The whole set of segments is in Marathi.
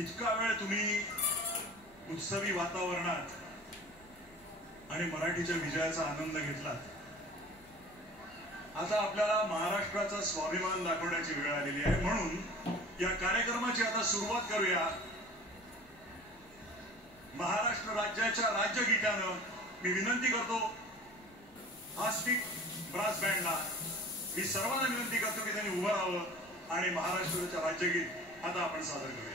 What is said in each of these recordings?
इतका वेळ तुम्ही उत्सवी वातावरणात आणि मराठीच्या विजयाचा आनंद घेतलात. आता आपल्याला महाराष्ट्राचा स्वाभिमान दाखवण्याची वेळ आलेली आहे. म्हणून या कार्यक्रमाची आता सुरुवात करूया. महाराष्ट्र राज्याच्या राज्यगीतानं मी विनंती करतो आस्तिक ब्रास बँडला, मी सर्वांना विनंती करतो की त्यांनी उभं राहावं आणि महाराष्ट्राचं राज्यगीत आता आपण सादर करूया.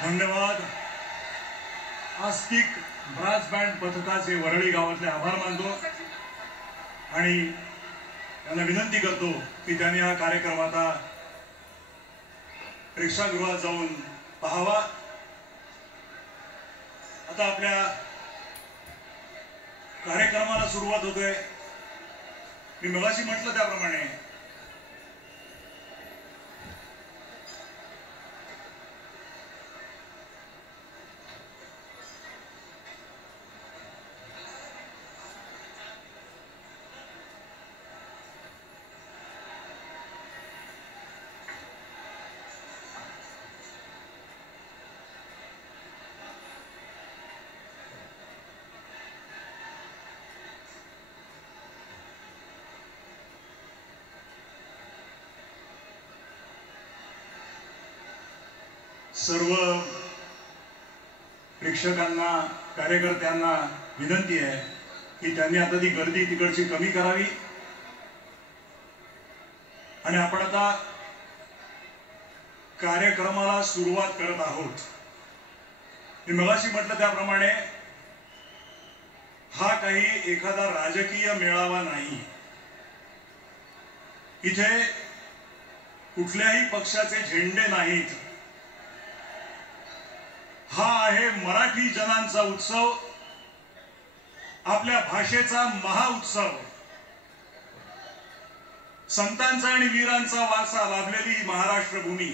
धन्यवाद. आस्तिक ब्रास बँड पथकाचे वरळी गावातले आभार मानतो आणि त्यांना विनंती करतो की त्यांनी हा कार्यक्रम आता प्रेक्षागृहात जाऊन पाहावा. आता आपल्या कार्यक्रमाला सुरुवात होतोय. मी मगाशी म्हटलं त्याप्रमाणे सर्व प्रेक्षकांना कार्यकर्त्यांना विनंती आहे की त्यांनी आता ती गर्दी तिकडची कमी करावी आणि आपण आता कार्यक्रमाला सुरुवात करत आहोत. मी मगाशी म्हटलं त्याप्रमाणे हा काही एखादा राजकीय मेळावा नाही. इथे कुठल्याही पक्षाचे झेंडे नाहीत. हा आहे मराठी जनांचा उत्सव, आपल्या भाषेचा महाउत्सव. संतांचा आणि वीरांचा वारसा लाभलेली महाराष्ट्र भूमी.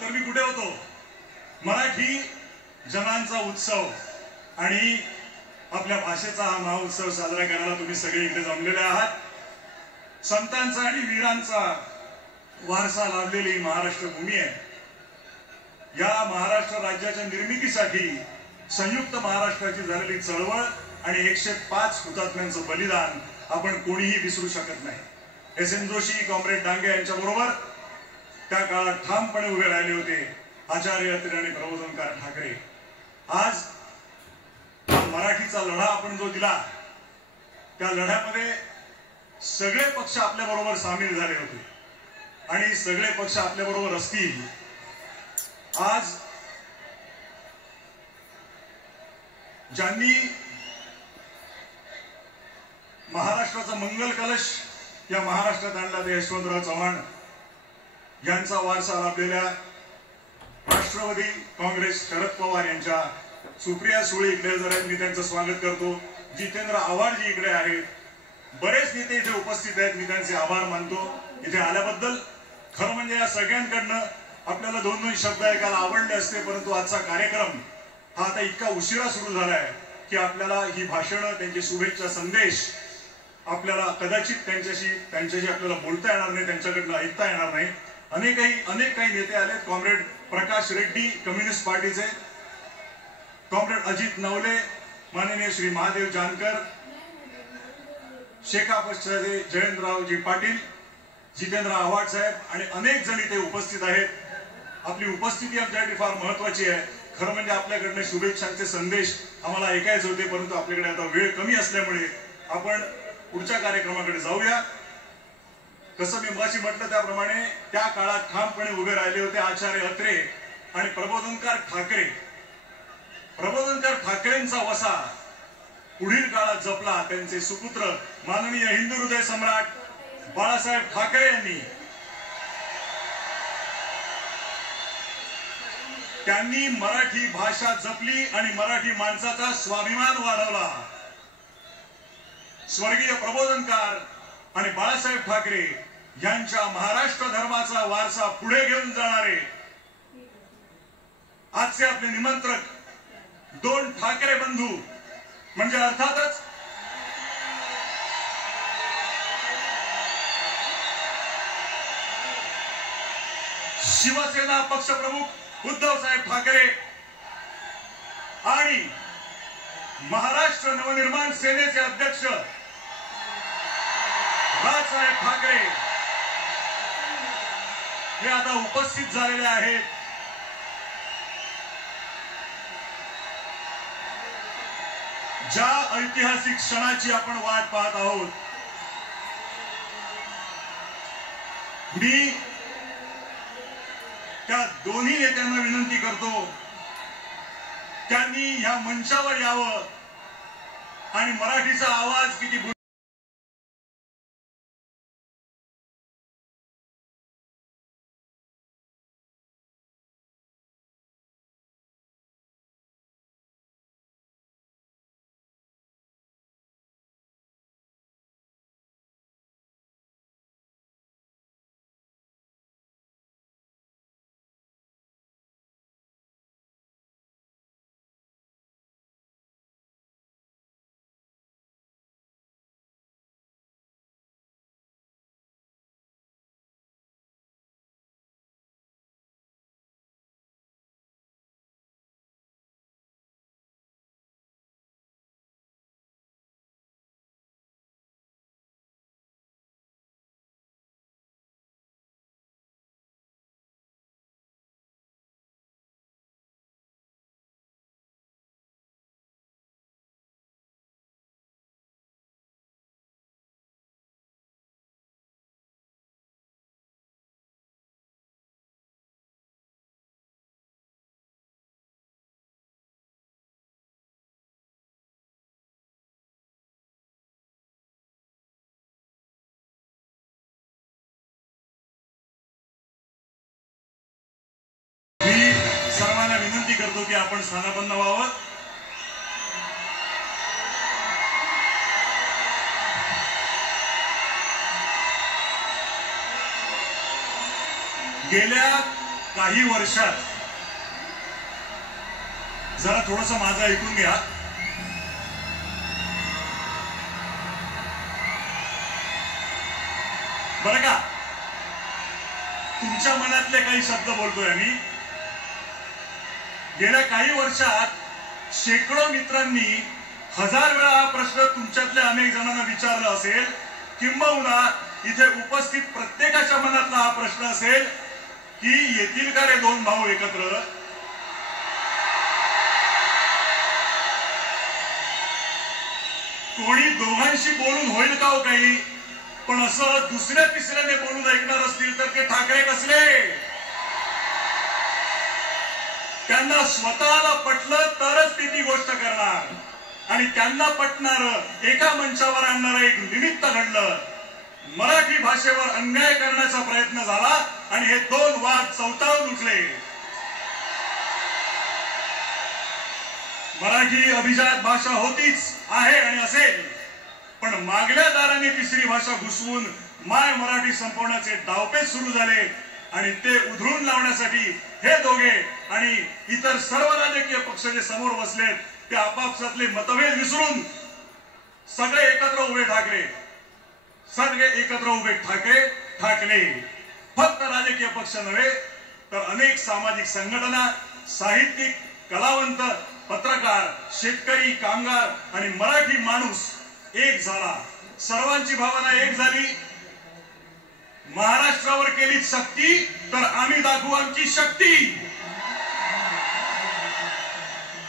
तर मी कुठे होतो? मराठी जनांचा उत्सव आणि आपल्या भाषेचा हा महाउत्सव साजरा करायला तुम्ही सगळे इथे जमलेले आहात. संतांचा आणि वीरांचा वारसा लाभलेली महाराष्ट्र भूमी आहे. या महाराष्ट्र राज्याच्या निर्मितीसाठी संयुक्त महाराष्ट्राची झालेली चळवळ आणि 105 हुतात्म्यांचं बलिदान आपण कोणीही विसरू शकत नाही. एस.एन. जोशी, कॉम्रेड डांगे यांच्या बरोबर त्या काळात ठामपणे उभे राहिले होते आचार्य अत्रे आणि प्रबोधनकार ठाकरे. आज मराठीचा लढा आपण जो दिला त्या लढ्यामध्ये सगळे पक्ष आपल्या बरोबर सामील झाले होते आणि सगळे पक्ष आपल्या बरोबर असतील. आज ज्यांनी महाराष्ट्राचा मंगल कलश या महाराष्ट्रात आणला ते यशवंतराव चव्हाण यांचा वारसा लाभलेल्या राष्ट्रवादी काँग्रेस शरद पवार यांच्या सुप्रिया सुळे इकडे जरा मी त्यांचं स्वागत करतो. जितेंद्र आव्हाडजी इकडे आहेत. बरेच नेते इथे उपस्थित आहेत. मी त्यांचे आभार मानतो इथे आल्याबद्दल. खरं म्हणजे या सगळ्यांकडनं आपल्याला दोन दोन शब्द ऐकायला आवडले असते, परंतु आजचा कार्यक्रम हा आता इतका उशिरा सुरू झालाय की आपल्याला ही भाषणं, त्यांचे शुभेच्छा संदेश आपल्याला कदाचित त्यांच्याशी आपल्याला बोलता येणार नाही, त्यांच्याकडनं ऐकता येणार नाही. अनेक काही नेते आलेत. कॉम्रेड प्रकाश रेड्डी कम्युनिस्ट पार्टीचे, कॉम्रेड अजित नवले, माननीय श्री महादेव जानकर, शेका पक्षाचे जयंतरावजी पाटील, जितेंद्र आव्हाड साहेब आणि अनेक जण इथे उपस्थित आहेत. आपली उपस्थिती आमच्यासाठी फार महत्वाची आहे. खरं म्हणजे आपल्याकडनं शुभेच्छांचे संदेश आम्हाला ऐकायचे होते, परंतु आपल्याकडे आता वेळ कमी असल्यामुळे आपण पुढच्या कार्यक्रमाकडे जाऊया. कसं मी मगाशी म्हटलं त्याप्रमाणे त्या काळात ठामपणे उभे राहिले होते आचार्य अत्रे आणि प्रबोधनकार ठाकरे. प्रबोधनकार ठाकरेंचा वसा पुढील काळात जपला त्यांचे सुपुत्र माननीय हिंदू हृदय सम्राट बाळासाहेब ठाकरे यांनी. त्यांनी मराठी भाषा जपली आणि मराठी माणसाचा स्वाभिमान वाढवला. स्वर्गीय प्रबोधनकार आणि बाळासाहेब ठाकरे यांच्या महाराष्ट्र धर्माचा वारसा पुढे घेऊन जाणारे आजचे आपले निमंत्रक दोन ठाकरे बंधू म्हणजे अर्थातच शिवसेना पक्षप्रमुख उद्धव साहेब ठाकरे आणि महाराष्ट्र नवनिर्माण सेनेचे अध्यक्ष राजसाहेब ठाकरे हे आता उपस्थित झालेले आहेत. ज्या ऐतिहासिक क्षणाची आपण वाट पाहत आहोत, मी त्या दोन्ही नेत्यांना विनंती करतो त्यांनी ह्या मंचावर यावं आणि मराठीचा आवाज किती सर्वांना विनंती करतो की आपण स्थानापन्न व्हावं. गेल्या काही वर्षात जरा थोडंसं माझं ऐकून घ्या. बरं का, तुमच्या मनातले काही शब्द बोलतोय मी. गेल्या काही वर्षात शेकडो मित्रांनी 1000 वेळा हा प्रश्न तुमच्यातल्या अनेक जणांना विचारला असेल, किंबहुना इथे उपस्थित प्रत्येकाच्या मनातला हा प्रश्न असेल की येतील का रे दोन भाऊ एकत्र. कोणी दोघांशी बोलून होईल का हो काही, पण असं दुसऱ्या तिसऱ्याने बोलून ऐकणार असतील तर ते ठाकरे कसले. त्यांना स्वतःला पटलं तरच ती गोष्ट करणार आणि त्यांना पटणार एका मंचावर आणणारं एक निमित्त घडलं. मराठी भाषेवर अन्याय करण्याचा प्रयत्न झाला आणि हे दोन वाद चौताळून उठले. मराठी अभिजात भाषा होतीच, आहे आणि असेल, पण मागल्या दाराने तिसरी भाषा घुसवून माय मराठी संपवण्याचे डावपेच सुरू झाले आणि ते उधळून लावण्यासाठी हे दोघे आणि इतर सर्व राजकीय पक्ष जे समोर बसलेत ते आपापसातले मतभेद विसरून सगळे एकत्र उभे ठाकरे. सगळे एकत्र उभे ठाकले. फक्त राजकीय पक्ष नव्हे तर अनेक सामाजिक संघटना, साहित्यिक, कलावंत, पत्रकार, शेतकरी, कामगार आणि मराठी माणूस एक झाला. सर्वांची भावना एक झाली. महाराष्ट्रावर केली सक्ती तर आम्ही दाखवू आमची शक्ती.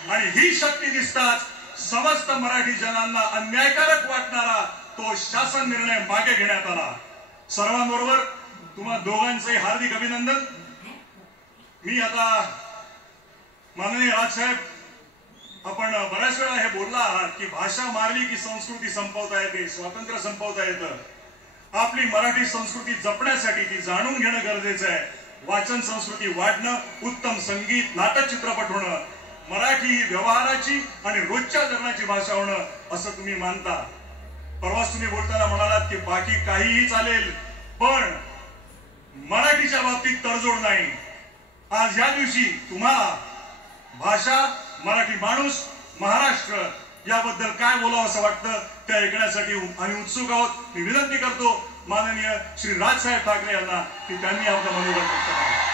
आणि ही शक्ती दिसताच समस्त मराठी जनांना अन्यायकारक वाटणारा तो शासन निर्णय मागे घेण्यात आला. सर्वांबरोबर तुम्हा दोघांचे हार्दिक अभिनंदन. मी आता माननीय राजसाहेब, आपण बऱ्याच वेळा हे बोलला आहात की भाषा मारली की संस्कृती संपवता येते, स्वातंत्र्य संपवता येतं. आपली मराठी संस्कृती जपण्यासाठी ती जाणून घेणं गरजेचं आहे. वाचन संस्कृती वाढणं, उत्तम संगीत, नाटक, चित्रपट होणं, मराठी ही व्यवहाराची आणि रोजच्या जगण्याची भाषा होणं असं तुम्ही मानता. परवाच तुम्ही बोलताना म्हणालात की बाकी काहीही चालेल पण मराठीच्या बाबतीत तडजोड नाही. आज या दिवशी तुम्हाला भाषा, मराठी माणूस, महाराष्ट्र याबद्दल काय बोलावं असं वाटतं ते ऐकण्यासाठी आम्ही उत्सुक आहोत. मी विनंती करतो माननीय श्री राजसाहेब ठाकरे यांना की त्यांनी आपलं मनोगत व्यक्त करावं.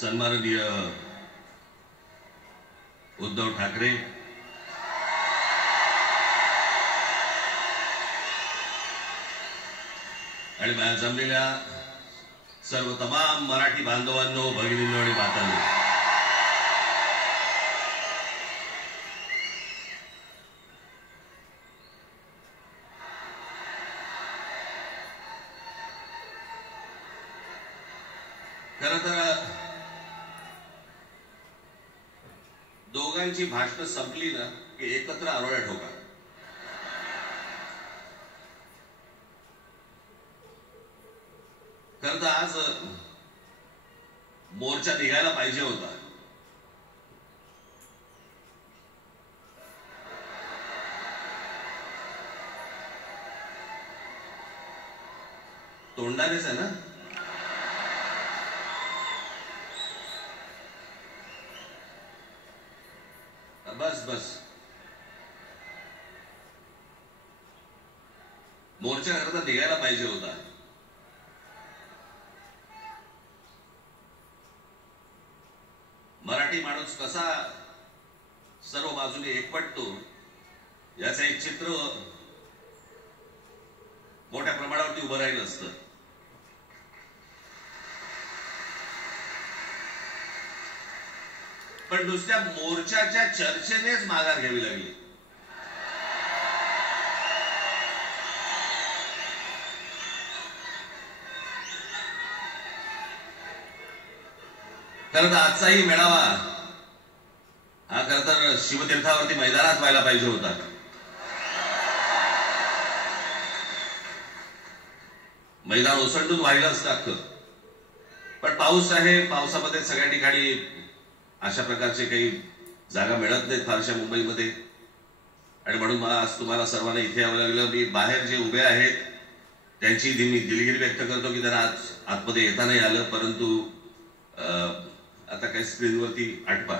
सन्माननीय उद्धव ठाकरे, आणि बाहेर जमलेल्या सर्व तमाम मराठी बांधवांनो, भगिनींनो आणि मातांनो, खरं तर दोघांची भाषणं संपली ना की एकत्र आरोळ्या ठोका. खरं तर आज मोर्चा निघायला पाहिजे होता. तोंडानेच आहे ना. बस बस मोर्चा खरं तर निघायला पाहिजे होता. मराठी माणूस कसा सर्व बाजूने एकवटतो याचं एक चित्र मोठ्या प्रमाणावरती उभं राहिलं असतं. पण नुसत्या मोर्चाच्या चर्चेनेच माघार घ्यावी लागली. खरं तर आजचाही मेळावा हा खरं तर शिवतीर्थावरती मैदानात व्हायला पाहिजे होता. मैदान ओसंडून व्हायला असतं अख्खं. पण पाऊस आहे, पावसामध्ये सगळ्या ठिकाणी अशा प्रकारचे काही जागा मिळत नाहीत फारशा मुंबईमध्ये. आणि म्हणून मला आज तुम्हाला सर्वांना इथे यावं लागलं. मी बाहेर जे उभे आहेत त्यांची मी दिलगिरी व्यक्त करतो की त्यांना आज आतमध्ये येता नाही आलं. परंतु आता काही स्क्रीनवरती आठवा.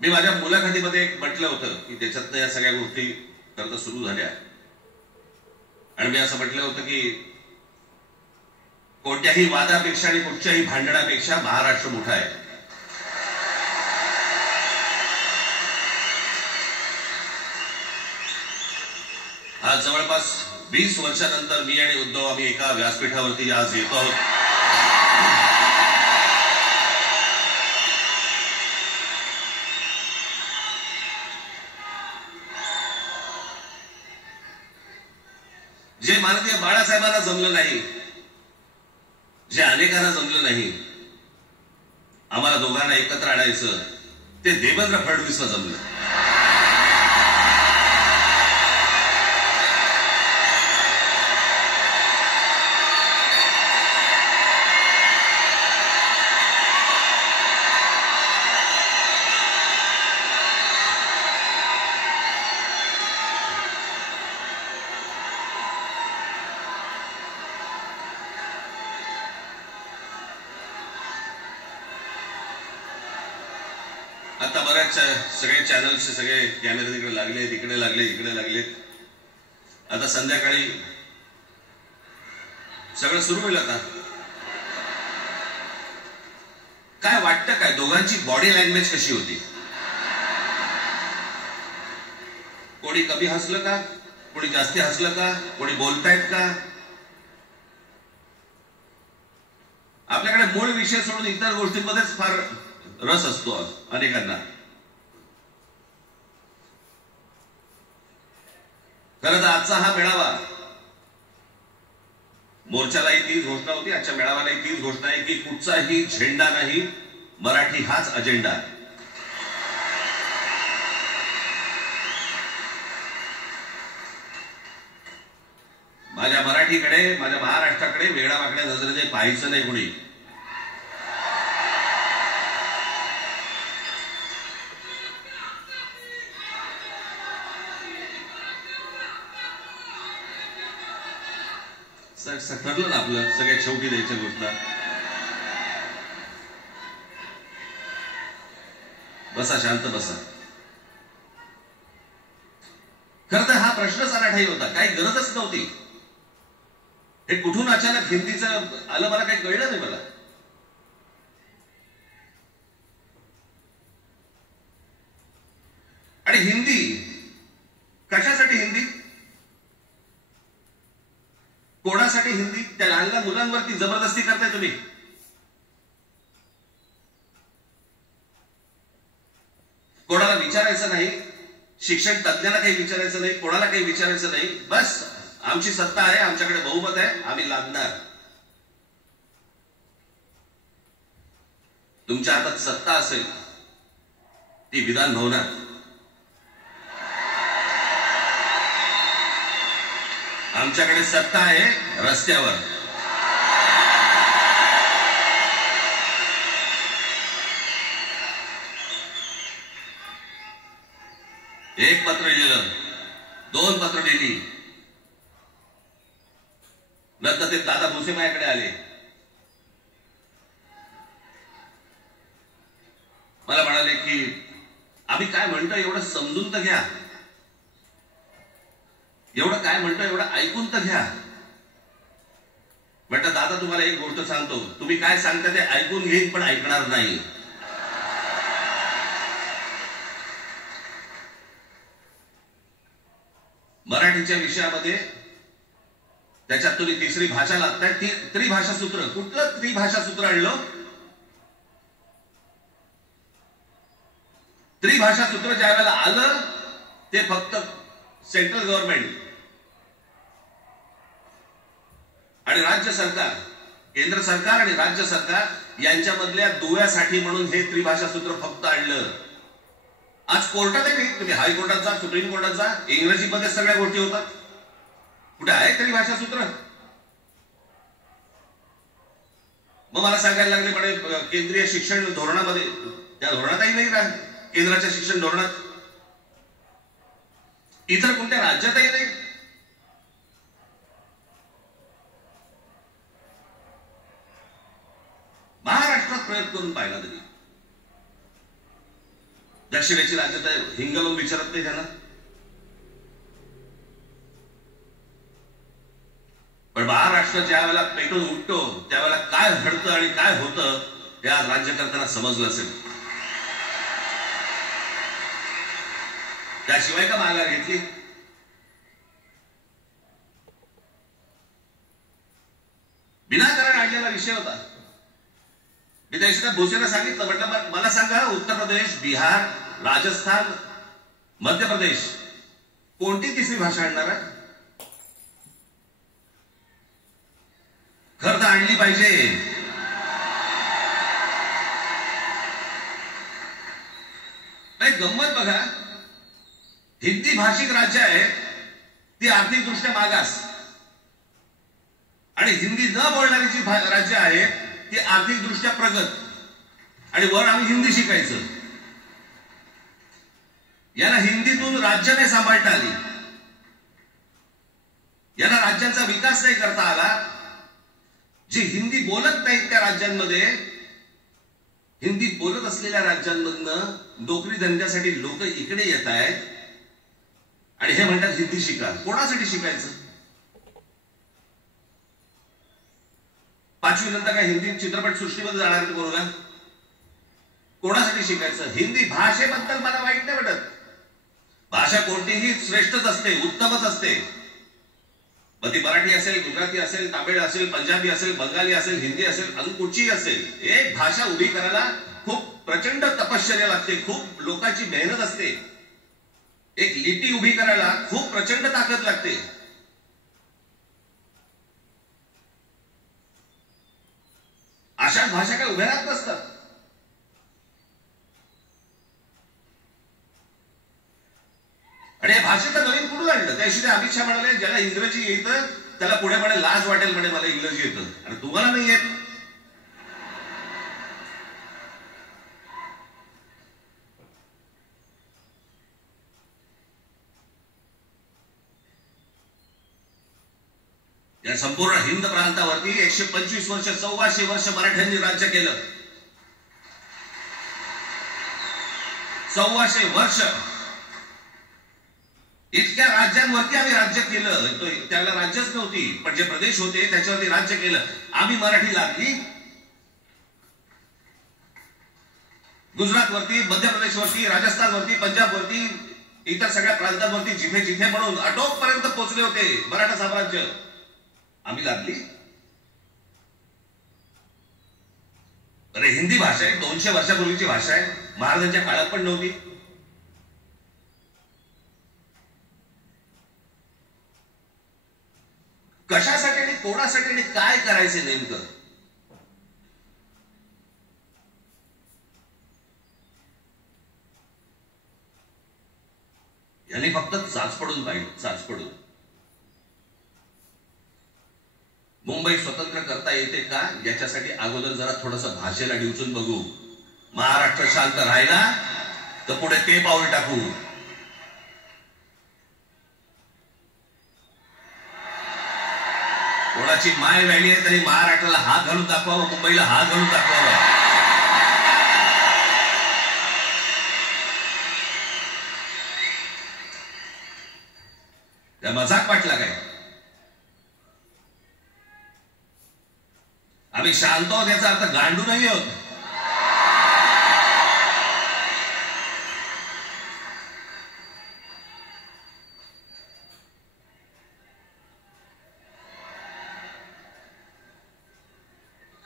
मी माझ्या मुलाखतीमध्ये म्हटलं होतं की त्याच्यातनं या सगळ्या गोष्टी करता सुरू झाल्या. आणि मी असं म्हटलं होतं की कोणत्याही वादापेक्षा आणि कुठच्याही भांडणापेक्षा महाराष्ट्र मोठा आहे. आज जवळपास 20 वर्षानंतर मी आणि उद्धव आम्ही एका व्यासपीठावरती आज येतो आहोत. जे माननीय बाळासाहेबांना जमलं नाही, जे अनेकांना जमलं नाही, आम्हाला दोघांना एकत्र आणायचं, ते देवेंद्र फडणवीसला जमलं. आता बऱ्याच सगळे चॅनल्सचे सगळे कॅमेरे तिकडे लागले, इकडे लागले, इकडे लागले. आता संध्याकाळी सगळं सुरू होईल. आता काय वाटतं, काय दोघांची बॉडी लँग्वेज कशी होती? कोणी कमी हसलं का, कोणी जास्त हसलं का, कोणी बोलतायत का? आपल्याकडे मूळ विषय सोडून इतर गोष्टींमध्येच फार रस असतो अनेकांना. खरं तर आजचा हा मेळावा, मोर्चालाही तीच घोषणा होती, आजच्या मेळाव्यालाही तीच घोषणा आहे की कुठचाही झेंडा नाही, मराठी हाच अजेंडा. माझ्या मराठीकडे, माझ्या महाराष्ट्राकडे वेगळ्या वागड्या नजरेने पाहायचं नाही कुणी. ठरलं ना आपलं, सगळ्यात शेवटी द्यायच्या घोषणा. बसा, शांत बसा. खरं तर हा प्रश्नच अनाठाई होता, काही गरजच नव्हती. हे कुठून अचानक हिंदीचं आलं मला काही कळलं नाही. मला आणि हिंदी कशासाठी? हिंदी कोणासाठी? हिंदी त्या लहान लहान मुलांवरती जबरदस्ती करताय तुम्ही. कोणाला विचारायचं नाही, शिक्षण तज्ञाला काही विचारायचं नाही, कोणाला काही विचारायचं नाही. बस आमची सत्ता आहे, आमच्याकडे बहुमत आहे, आम्ही लादणार. तुमच्या हातात सत्ता असेल ती विधान भवनात, आमच्याकडे सत्ता आहे रस्त्यावर. एक पत्र लिहिलं, 2 पत्र लिहिली, नंतर ते दादा भुसे माझ्याकडे आले. मला म्हणाले की आम्ही काय म्हणतो एवढं समजून तर घ्या, एवढं काय म्हणतो एवढं ऐकून तर घ्या. म्हटलं दादा तुम्हाला एक गोष्ट सांगतो, तुम्ही काय सांगता ते ऐकून घेईन पण ऐकणार नाही. मराठीच्या विषयामध्ये त्याच्यात तुम्ही तिसरी भाषा लागताय, त्रिभाषा सूत्र. कुठलं त्रिभाषा सूत्र आणलं? त्रिभाषा सूत्र ज्या वेळेला आलं ते फक्त सेंट्रल गव्हर्नमेंट आणि राज्य सरकार, केंद्र सरकार आणि राज्य सरकार यांच्यामधल्या दुव्यासाठी म्हणून हे त्रिभाषा सूत्र फक्त आणलं. आज कोर्टात आहे की तुम्ही हायकोर्टात जा, सुप्रीम कोर्टात जा, इंग्रजीमध्ये सगळ्या गोष्टी होतात. कुठे आहे त्रिभाषा सूत्र? मग मला सांगायला लागले म्हणे केंद्रीय शिक्षण धोरणामध्ये, त्या धोरणातही नाही राहत, केंद्राच्या शिक्षण धोरणात, इतर कोणत्या राज्यातही नाही. महाराष्ट्रात प्रयत्न करून पाहिला तरी दक्षिणेची राज्यात हिंगलून विचारत नाही त्यांना. पण महाराष्ट्र ज्या वेळेला पेटून उठतो त्यावेळेला काय घडतं आणि काय होतं हे आज राज्यकर्त्यांना समजलं असेल. त्याशिवाय का माघार घेतली? विषय होता. मी त्या दिवशी भोसेला सांगितलं, म्हटलं मला सांगा उत्तर प्रदेश, बिहार, राजस्थान, मध्य प्रदेश कोणती तिसरी भाषा आणणार आहे? खरं तर आणली पाहिजे. गंमत बघा, हिंदी भाषिक राज्य आहे ती आर्थिकदृष्ट्या मागास, आणि हिंदी न बोलणारी जी राज्य आहे ती आर्थिकदृष्ट्या प्रगत, आणि वर आम्ही हिंदी शिकायचं. याला हिंदीतून राज्य नाही सांभाळता आली, याला राज्यांचा विकास नाही करता आला. जी हिंदी बोलत नाहीत त्या राज्यांमध्ये, हिंदी बोलत असलेल्या राज्यांमधनं नोकरी धंद्यासाठी लोक इकडे येत आहेत आणि हे म्हणतात हिंदी शिका. कोणासाठी शिकायचं? 5वी नंतर काय हिंदी चित्रपट सृष्टीमध्ये जाणार की बोलगा? कोणासाठी शिकायचं? हिंदी भाषेबद्दल मला वाईट नाही वाटत. भाषा कोणतीही श्रेष्ठच असते, उत्तमच असते. मग ती मराठी असेल, गुजराती असेल, तामिळ असेल, पंजाबी असेल, बंगाली असेल, हिंदी असेल, अजून कुठचीही असेल. एक भाषा उभी करायला खूप प्रचंड तपश्चर्या लागते, खूप लोकांची मेहनत असते. एक लिपी उभी करायला खूप प्रचंड ताकद लागते. अशा भाषा काय उभ्या राहत नसतात. आणि या भाषेचं नवीन कुठून आणलं? त्या दिवशी अमित शहा म्हणाले ज्याला इंग्रजी येतं त्याला पुढे म्हणे लाज वाटेल, म्हणे मला इंग्रजी येतं आणि तुम्हाला नाही येत. या संपूर्ण हिंद प्रांतावरती 125 वर्ष, 1400 वर्ष मराठ्यांनी राज्य केलं. 1400 वर्ष इतक्या राज्यांवरती आम्ही राज्य केलं. त्याला राज्यच नव्हती, पण जे प्रदेश होते त्याच्यावरती राज्य केलं. आम्ही मराठी लागली गुजरातवरती, मध्य प्रदेशवरती, राजस्थानवरती, पंजाबवरती, इतर सगळ्या प्रांतांवरती जिथे जिथे म्हणून अटोकपर्यंत पोहोचले होते मराठा साम्राज्य. आम्ही लागली. अरे हिंदी भाषा आहे, 200 वर्षापूर्वीची भाषा आहे, महाराजांच्या काळात पण नव्हती. कशासाठी आणि कोणासाठी आणि काय करायचे नेमकं? यांनी फक्त चाचपडून पाहिजे, चाचपडून. मुंबई स्वतंत्र करता येते का याच्यासाठी अगोदर जरा थोडंसं भाषेला डिवचून बघू. महाराष्ट्र शांत राहिला तर पुढे ते पाऊल टाकू. कोणाची माय व्हॅली आहे तरी महाराष्ट्राला हात घालून दाखवावं, मुंबईला हात घालून दाखवावं. त्या मजाक वाटला काय? आम्ही शांत आहोत याचा अर्थ गांडू नाही आहोत.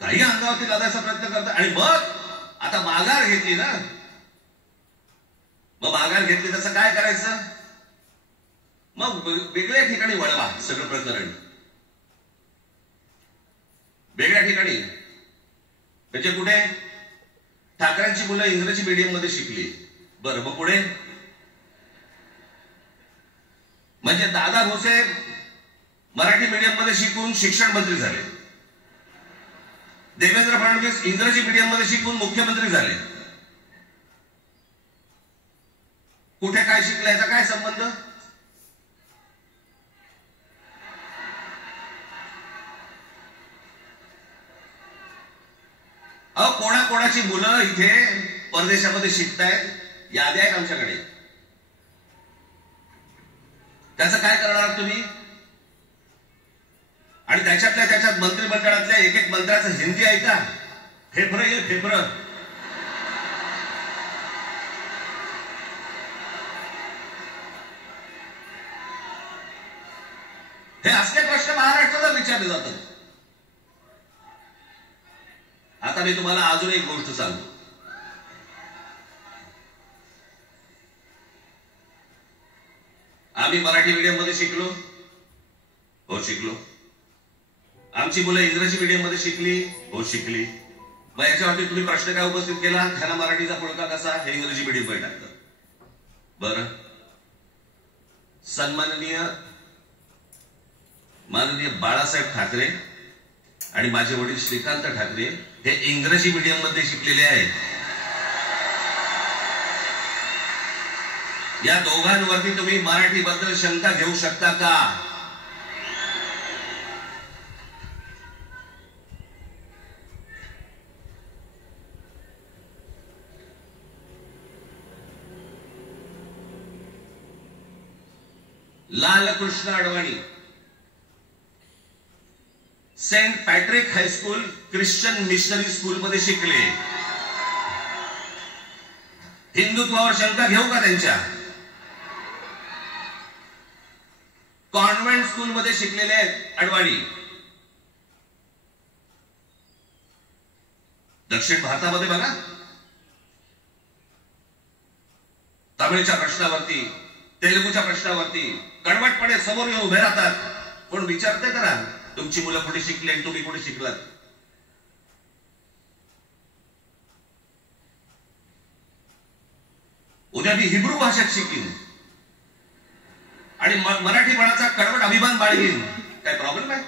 काही अंगावरती लादायचा प्रयत्न करतात आणि मग आता माघार घेतली ना, मग माघार घेतली त्याचं काय करायचं? मग वेगळ्या ठिकाणी वळवा सगळं प्रकरण, वेगळ्या ठिकाणी. म्हणजे कुठे? ठाकरेंची मुलं इंग्रजी मीडियम मध्ये शिकली, बरं मग पुढे? म्हणजे दादा भोसे मराठी मीडियम मध्ये शिकून शिक्षण मंत्री झाले, देवेंद्र फडणवीस इंग्रजी मीडियम मध्ये शिकून मुख्यमंत्री झाले. कुठे काय शिकलं याचा काय संबंध? कोणाकोणाची मुलं इथे परदेशामध्ये शिकतायत, याद्या आहेत आमच्याकडे. त्याचं काय करणार तुम्ही? आणि त्याच्यात मंत्रिमंडळातल्या एक एक मंत्र्याचं हिंदी आहे का? फेफरं येईल, फेफरं. हे असले प्रश्न महाराष्ट्राला विचारले जातात. मी तुम्हाला अजून एक गोष्ट सांगतो. आम्ही मराठी मीडियम मध्ये शिकलो, हो शिकलो. आमची मुलं इंग्रजी मीडियम मध्ये शिकली, हो शिकली. मग याच्यावरती तुम्ही प्रश्न काय उपस्थित केला, ह्याला मराठीचा पुळका कसा, हे इंग्रजी मीडियम मध्ये टाकतात. बरं, सन्माननीय माननीय बाळासाहेब ठाकरे आणि माझे वडील श्रीकांत ठाकरे हे इंग्रजी मीडियम मध्ये शिकलेले आहेत. या दोघांवरती तुम्ही मराठीबद्दल शंका घेऊ शकता का? Lalkrishna Advani saint Patrick high school Christian missionary school मध्ये शिकले. हिंदुत्वावर शंका घेऊ का त्यांच्या? कॉन्व्हेंट स्कूल मध्ये शिकलेले आहेत अडवाणी. दक्षिण भारतामध्ये बघा, तमिळच्या प्रश्नावरती, तेलुगूच्या प्रश्नावरती कडवटपणे समोर येऊन उभे राहतात. कोण विचारते करा तुमची मुलं कुठे शिकली आणि तुम्ही कुठे शिकलात? उद्या मी हिब्रू भाषेत शिकीन आणि मराठीपणाचा कडवट अभिमान बाळगीन, काय प्रॉब्लेम आहे?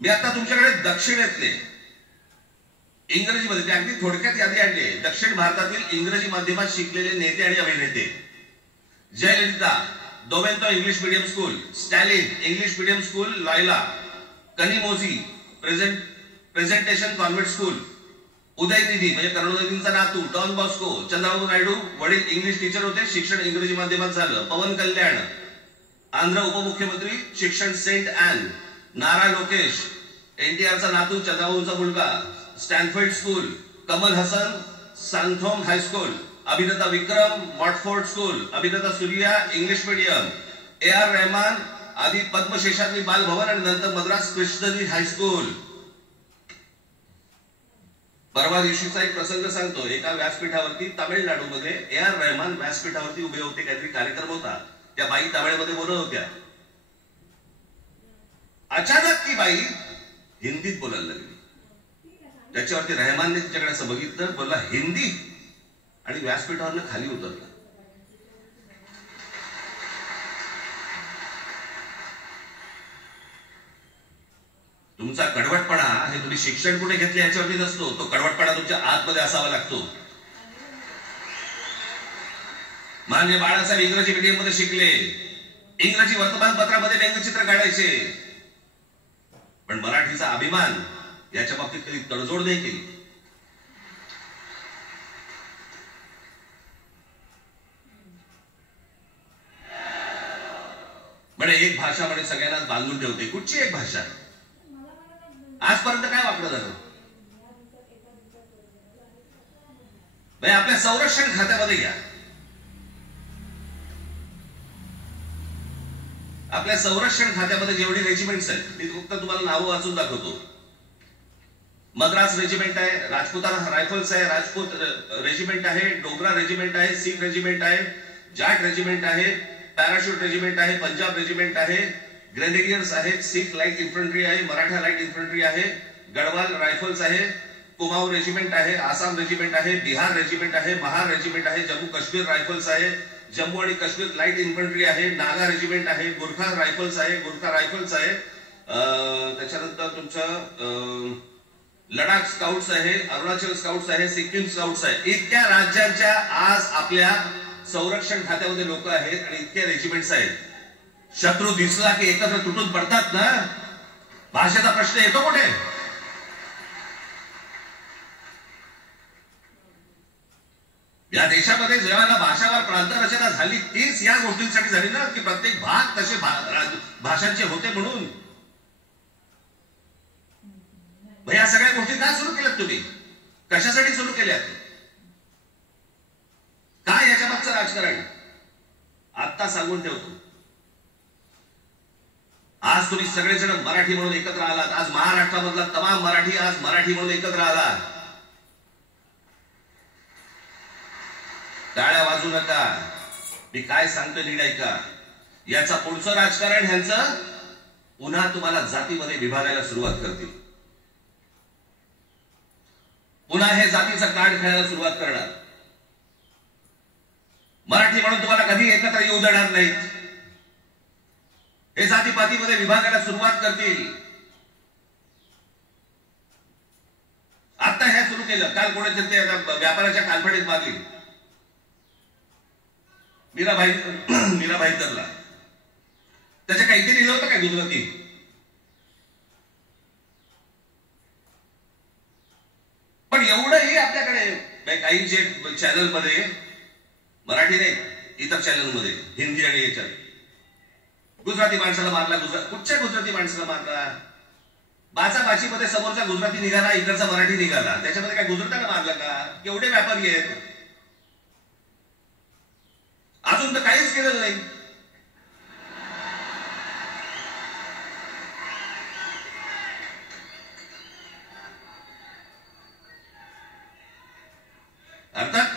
मी आता तुमच्याकडे दक्षिणेतले इंग्रजीमध्ये अगदी थोडक्यात यादी आणली. दक्षिण भारतातील इंग्रजी माध्यमात शिकलेले नेते आणि अभिनेते: जयललिता दोवेंतो English medium school, Stalin English medium school Loyola, Kanimozhi presentation convent school, Udhayanidhi म्हणजे करुणानिधींचा नातू डॉन बॉस्को, चंद्रबाबू नायडू वडील इंग्लिश टीचर होते, शिक्षण इंग्रजी माध्यमात झालं. पवन कल्याण आंध्र उपमुख्यमंत्री, शिक्षण सेंट ॲन. नारा लोकेश एनटीआरचा नातू, चंद्रबाबूंचा मुलगा, Stanford school. Kamal Haasan Santhome high school. अभिनेता विक्रम मॉटफोर्ड स्कूल. अभिनेता Suriya English medium. AR Rahman आधी पद्मशेषाद्री बालभवन आणि नंतर मद्रास कृष्णजी हायस्कूल. परवा दिवशीचा एक प्रसंग सांगतो. एका व्यासपीठावरती तामिळनाडूमध्ये AR रहमान व्यासपीठावरती उभे होते, काहीतरी कार्यक्रम होता. त्या बाई तामिळमध्ये बोलत होत्या. अचानक ती बाई हिंदीत बोलायला लागली. त्याच्यावरती रहमानने तिच्याकडे असं बघितलं, बोलला हिंदी, आणि व्यासपीठावरनं खाली उतरला. तुमचा कडवटपणा हे तुम्ही शिक्षण कुठे घेतले याच्यावरती नसतो, तो कडवटपणा तुमच्या आतमध्ये असावा लागतो. मान्य बाळासाहेब इंग्रजी मीडियम मध्ये शिकले, इंग्रजी वर्तमानपत्रामध्ये व्यंगचित्र काढायचे, पण मराठीचा अभिमान याच्या बाबतीत कधी तडजोड नाही केली. म्हणजे एक भाषा म्हणजे सगळ्यांना बांधून ठेवते. कुठची एक भाषा? आजपर्यंत काय वापरलं जातं? आपल्या संरक्षण खात्यामध्ये घ्या. आपल्या संरक्षण खात्यामध्ये जेवढी रेजिमेंट्स आहेत, मी फक्त तुम्हाला नावं वाचून दाखवतो. मद्रास रेजिमेंट आहे, राजपुताना रायफल्स आहे, राजपूत रेजिमेंट आहे, डोगरा रेजिमेंट आहे, सिख रेजिमेंट आहे, जाट रेजिमेंट आहे, पॅराशूट रेजिमेंट आहे, पंजाब रेजिमेंट आहे, ग्रेनेडियर्स आहेत, सिख लाईट इन्फंट्री आहे, मराठा लाईट इन्फंट्री आहे, गढवाल रायफल्स आहे, कुमाऊं रेजिमेंट आहे, आसाम रेजिमेंट आहे, बिहार रेजिमेंट आहे, महार रेजिमेंट आहे, जम्मू काश्मीर रायफल्स आहे, जम्मू आणि काश्मीर लाईट इन्फंट्री आहे, नागा रेजिमेंट आहे, गुरखा रायफल्स आहे, गुरखा रायफल्स आहे. त्याच्यानंतर तुमचं लडाख स्काउट्स आहे, अरुणाचल स्काउट्स आहे, सिक्कीम स्काउट्स आहे. इतक्या राज्यांच्या आज आपल्या संरक्षण खात्यामध्ये लोक आहेत आणि इतके रेजिमेंट्स आहेत. शत्रू दिसला की एकत्र तुटून पडतात ना. भाषेचा प्रश्न येतो कुठे? या देशामध्ये जेव्हा भाषावर प्रांतरचना झाली तीच या गोष्टींसाठी झाली ना, की प्रत्येक भाग तसे भाषांचे होते म्हणून. या सगळ्या गोष्टी काय सुरू केल्यात तुम्ही? कशासाठी सुरू केल्यात? काय याच्या मागचं राजकारण? आत्ता सांगून ठेवतो, आज तुम्ही सगळेजण मराठी म्हणून एकत्र आलात. आज महाराष्ट्रामधला तमाम मराठी आज मराठी म्हणून एकत्र आला. टाळ्या वाजू नका. मी काय सांगतो नीट ऐका. याचा पुढचं राजकारण ह्यांचं पुन्हा तुम्हाला जातीमध्ये विभागायला सुरुवात करतील. पुन्हा हे जातीचा कार्ड खेळायला सुरुवात करणार. मराठी म्हणून तुम्हाला कधी एकत्र येऊ देणार नाहीत. हे जातीपातीमध्ये विभागायला सुरुवात करतील. आता हे सुरू केलं. काल कोणीतरी ते व्यापाराच्या कालफडीत मारली. मीराबाई तरला त्याच्या काहीतरी लिहिलं होतं काय गुजराती. पण एवढंही आपल्याकडे काही जे चॅनल मध्ये मराठी नाही इतर चॅनल मध्ये हिंदी आणि याच्यात गुजराती माणसाला मारला. कुठच्या गुजराती माणसाला मारला. बाचाबाचीमध्ये समोरचा गुजराती निघाला, इकडचा मराठी निघाला. त्याच्यामध्ये काय गुजराताला मारला का. एवढे व्यापारी आहेत. अजून तर काहीच केलेलं नाही. अर्थात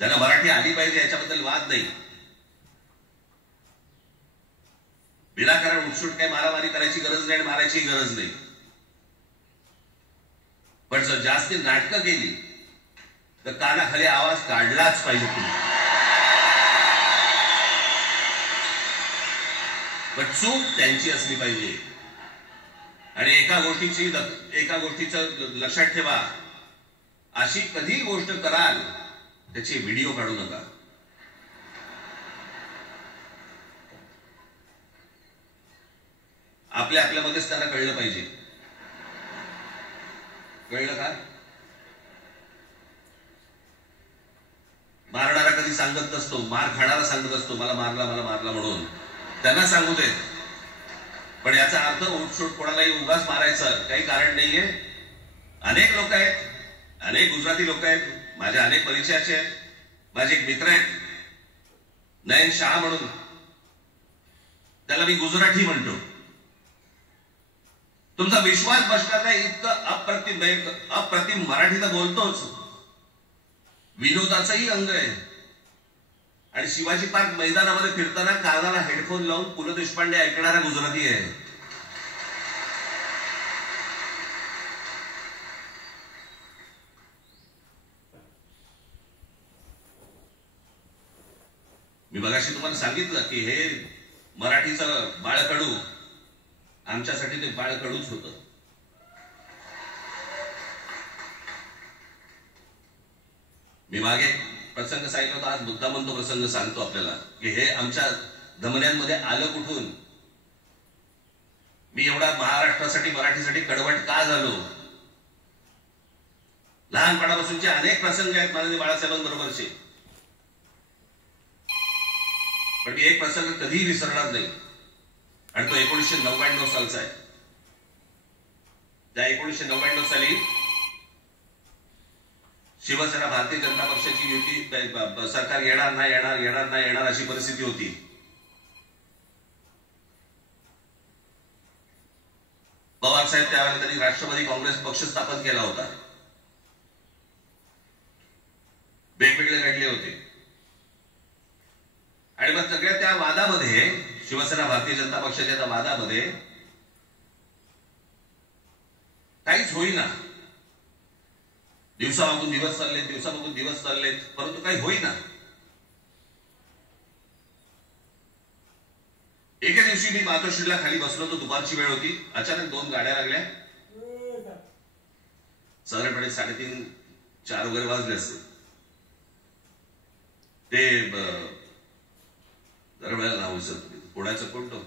त्यांना मराठी आली पाहिजे याच्याबद्दल वाद नाही. विनाकारण उठसूट काही मारामारी करायची गरज नाही, मारायची गरज नाही. पण जर जास्त नाटकं केली तर कानाखाली आवाज काढलाच पाहिजे तुम्ही. पण चूक त्यांची असली पाहिजे. आणि एका गोष्टीचं लक्षात ठेवा. अशी कधी गोष्ट कराल त्याचे व्हिडिओ काढू नका. आपल्यामध्येच त्यांना कळलं पाहिजे. कळलं का. मारणारा कधी सांगत नसतो, मार खाणारा सांगत असतो मला मारला म्हणून. त्यांना सांगू देत. पण याचा अर्थ उठसूट कोणालाही उगाच मारायचं काही कारण नाहीये. अनेक लोक आहेत, अनेक गुजराती लोक आहेत, माझ्या अनेक परिचयाचे आहेत. माझे एक मित्र आहेत नयन शाह म्हणून, त्याला मी गुजराती म्हणतो. तुमचा विश्वास बसणार नाही इतकं अप्रतिम मराठी तर बोलतोच. विनोदाचंही अंग आहे. आणि शिवाजी पार्क मैदानामध्ये फिरताना कानाला हेडफोन लावून पु ल देशपांडे ऐकणारा गुजराती आहे. मी मगाशी तुम्हाला सांगितलं की हे मराठीचं बाळकडू आमच्यासाठी ते बाळकडूच होतं. मी मागे प्रसंग सांगितला होता. आज मुद्दामून तो प्रसंग सांगतो आपल्याला की हे आमच्या धमन्यांमध्ये आलं कुठून. मी एवढा महाराष्ट्रासाठी मराठीसाठी कडवट का झालो. लहानपणापासूनचे अनेक प्रसंग आहेत माननीय बाळासाहेबांबरोबरचे. पण मी एक प्रसंग कधीही विसरणार नाही. आणि तो 1999 सालचा आहे. त्या 1999 साली शिवसेना भारतीय जनता पक्षाची युती सरकार येणार अशी परिस्थिती होती. पवार साहेब त्यावेळेला त्यांनी राष्ट्रवादी काँग्रेस पक्ष स्थापन केला होता. वेगवेगळे लढले होते. आणि मग सगळ्या त्या वादामध्ये शिवसेना भारतीय जनता पक्षाच्या त्या वादामध्ये काहीच होईना. दिवसामागून दिवस चाललेत परंतु काही होईना. एके दिवशी मी मातोश्रीला खाली बसलो होतो. दुपारची वेळ होती. अचानक 2 गाड्या लागल्या. साधारणपणे 3:30-4 वगैरे वाजले असते. ते दरवेळेला नाव विसरतो. पुण्याचं कोणतो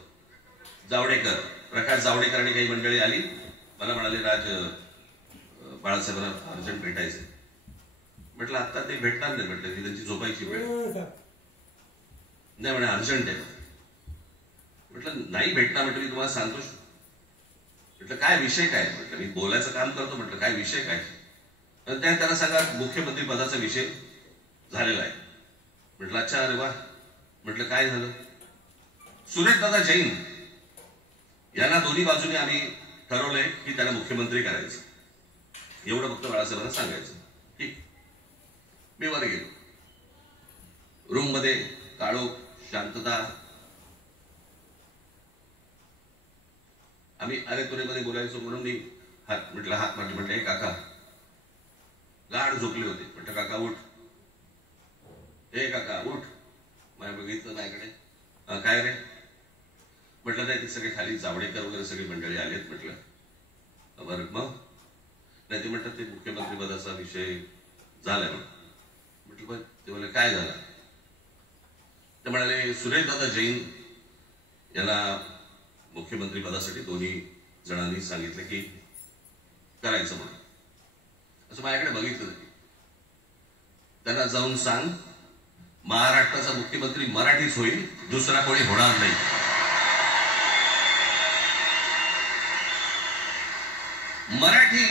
जावडेकर, प्रकाश जावडेकर आणि काही मंडळी आली. मला म्हणाले राज बाळासाहेबांना अर्जंट भेटायचंय. म्हटलं आता ते भेटणार नाही. म्हटलं ती त्यांची झोपायची वेळ नाही. म्हणे अर्जंट आहे. म्हटलं नाही भेटणार. म्हटलं मी तुम्हाला सांगतो. म्हटलं काय विषय काय. म्हटलं मी बोलायचं काम करतो. म्हटलं काय विषय काय. त्यांना सांगा मुख्यमंत्री पदाचा विषय झालेला आहे. म्हटलं अच्छा अरे वा. म्हटलं काय झालं. सुरेशदादा जैन यांना दोन्ही बाजूने आम्ही ठरवलंय की त्याला मुख्यमंत्री करायचं, एवढं फक्त बाळासाहेबांना सांगायचं. ठीक. मी वर गेलो, रूम मध्ये काळोख, शांतता. आम्ही अरे तुरेमध्ये बोलायचो म्हणून मी हात म्हटलं काका गाढ झोपले होते. म्हटलं काका उठ, हे काका उठ. मला बघितलं माझ्याकडे, काय रे? म्हटलं नाही, ते सगळे खाली जावडेकर वगैरे सगळी मंडळी आलेत. म्हटलं बरं मग? नाही, ते म्हणतात ते मुख्यमंत्री पदाचा विषय झालाय. म्हटलं बरं. ते बोलले काय झालं? ते म्हणाले सुरेशदादा जैन याला मुख्यमंत्री पदासाठी दोन्ही जणांनी सांगितलं की करायचं म्हणून. असं माझ्याकडे बघितलं. त्यांना जाऊन सांग महाराष्ट्राचा मुख्यमंत्री मराठीच होईल, दुसरा कोणी होणार नाही. मराठी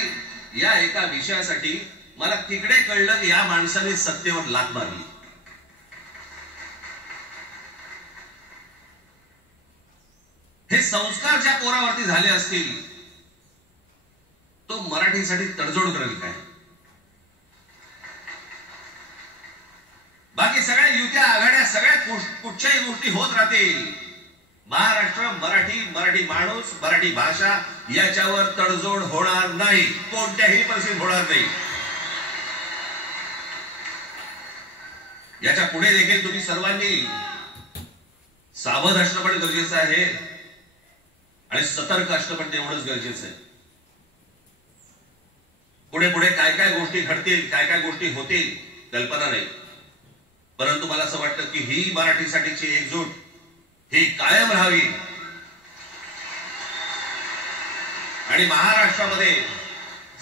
या एका विषयासाठी मला तिकडे कळलं की या माणसाने सत्तेवर लाथ मारली. हे संस्कार ज्या पोरावरती झाले असतील तो मराठीसाठी तडजोड करेल काय? बाकी सगळ्या युत्या आघाड्या सगळ्या कुठच्याही गोष्टी होत राहतील. महाराष्ट्र, मराठी माणूस, मराठी भाषा याच्यावर तडजोड होणार नाही, कोणत्याही परिस्थितीत होणार नाही. याच्या पुढे देखील तुम्ही सर्वांनी सावध असणं पण गरजेचं आहे आणि सतर्क असणं पण तेवढंच गरजेचं आहे. पुढे पुढे काय काय गोष्टी घडतील, काय काय गोष्टी होतील कल्पना नाही. परंतु मला असं वाटतं की ही मराठीसाठीची एकजूट ही कायम राहावी आणि महाराष्ट्रामध्ये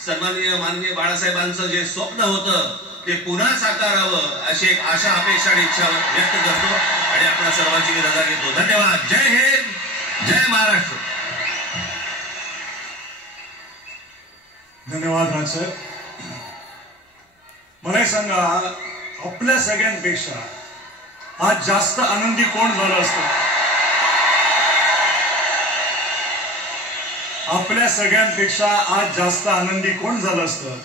सन्माननीय माननीय बाळासाहेबांचं जे स्वप्न होतं ते पुन्हा साकारावं अशी एक आशा, अपेक्षा आणि इच्छा व्यक्त करतो आणि आपल्या सर्वांची मी रजा घेतो. धन्यवाद. जय हिंद, जय महाराष्ट्र. धन्यवाद राजसाहेब. मला सांगा, आपल्या सगळ्यांपेक्षा आज जास्त आनंदी कोण झालं असतं? आपल्या सगळ्यांपेक्षा आज जास्त आनंदी कोण झालं असतं?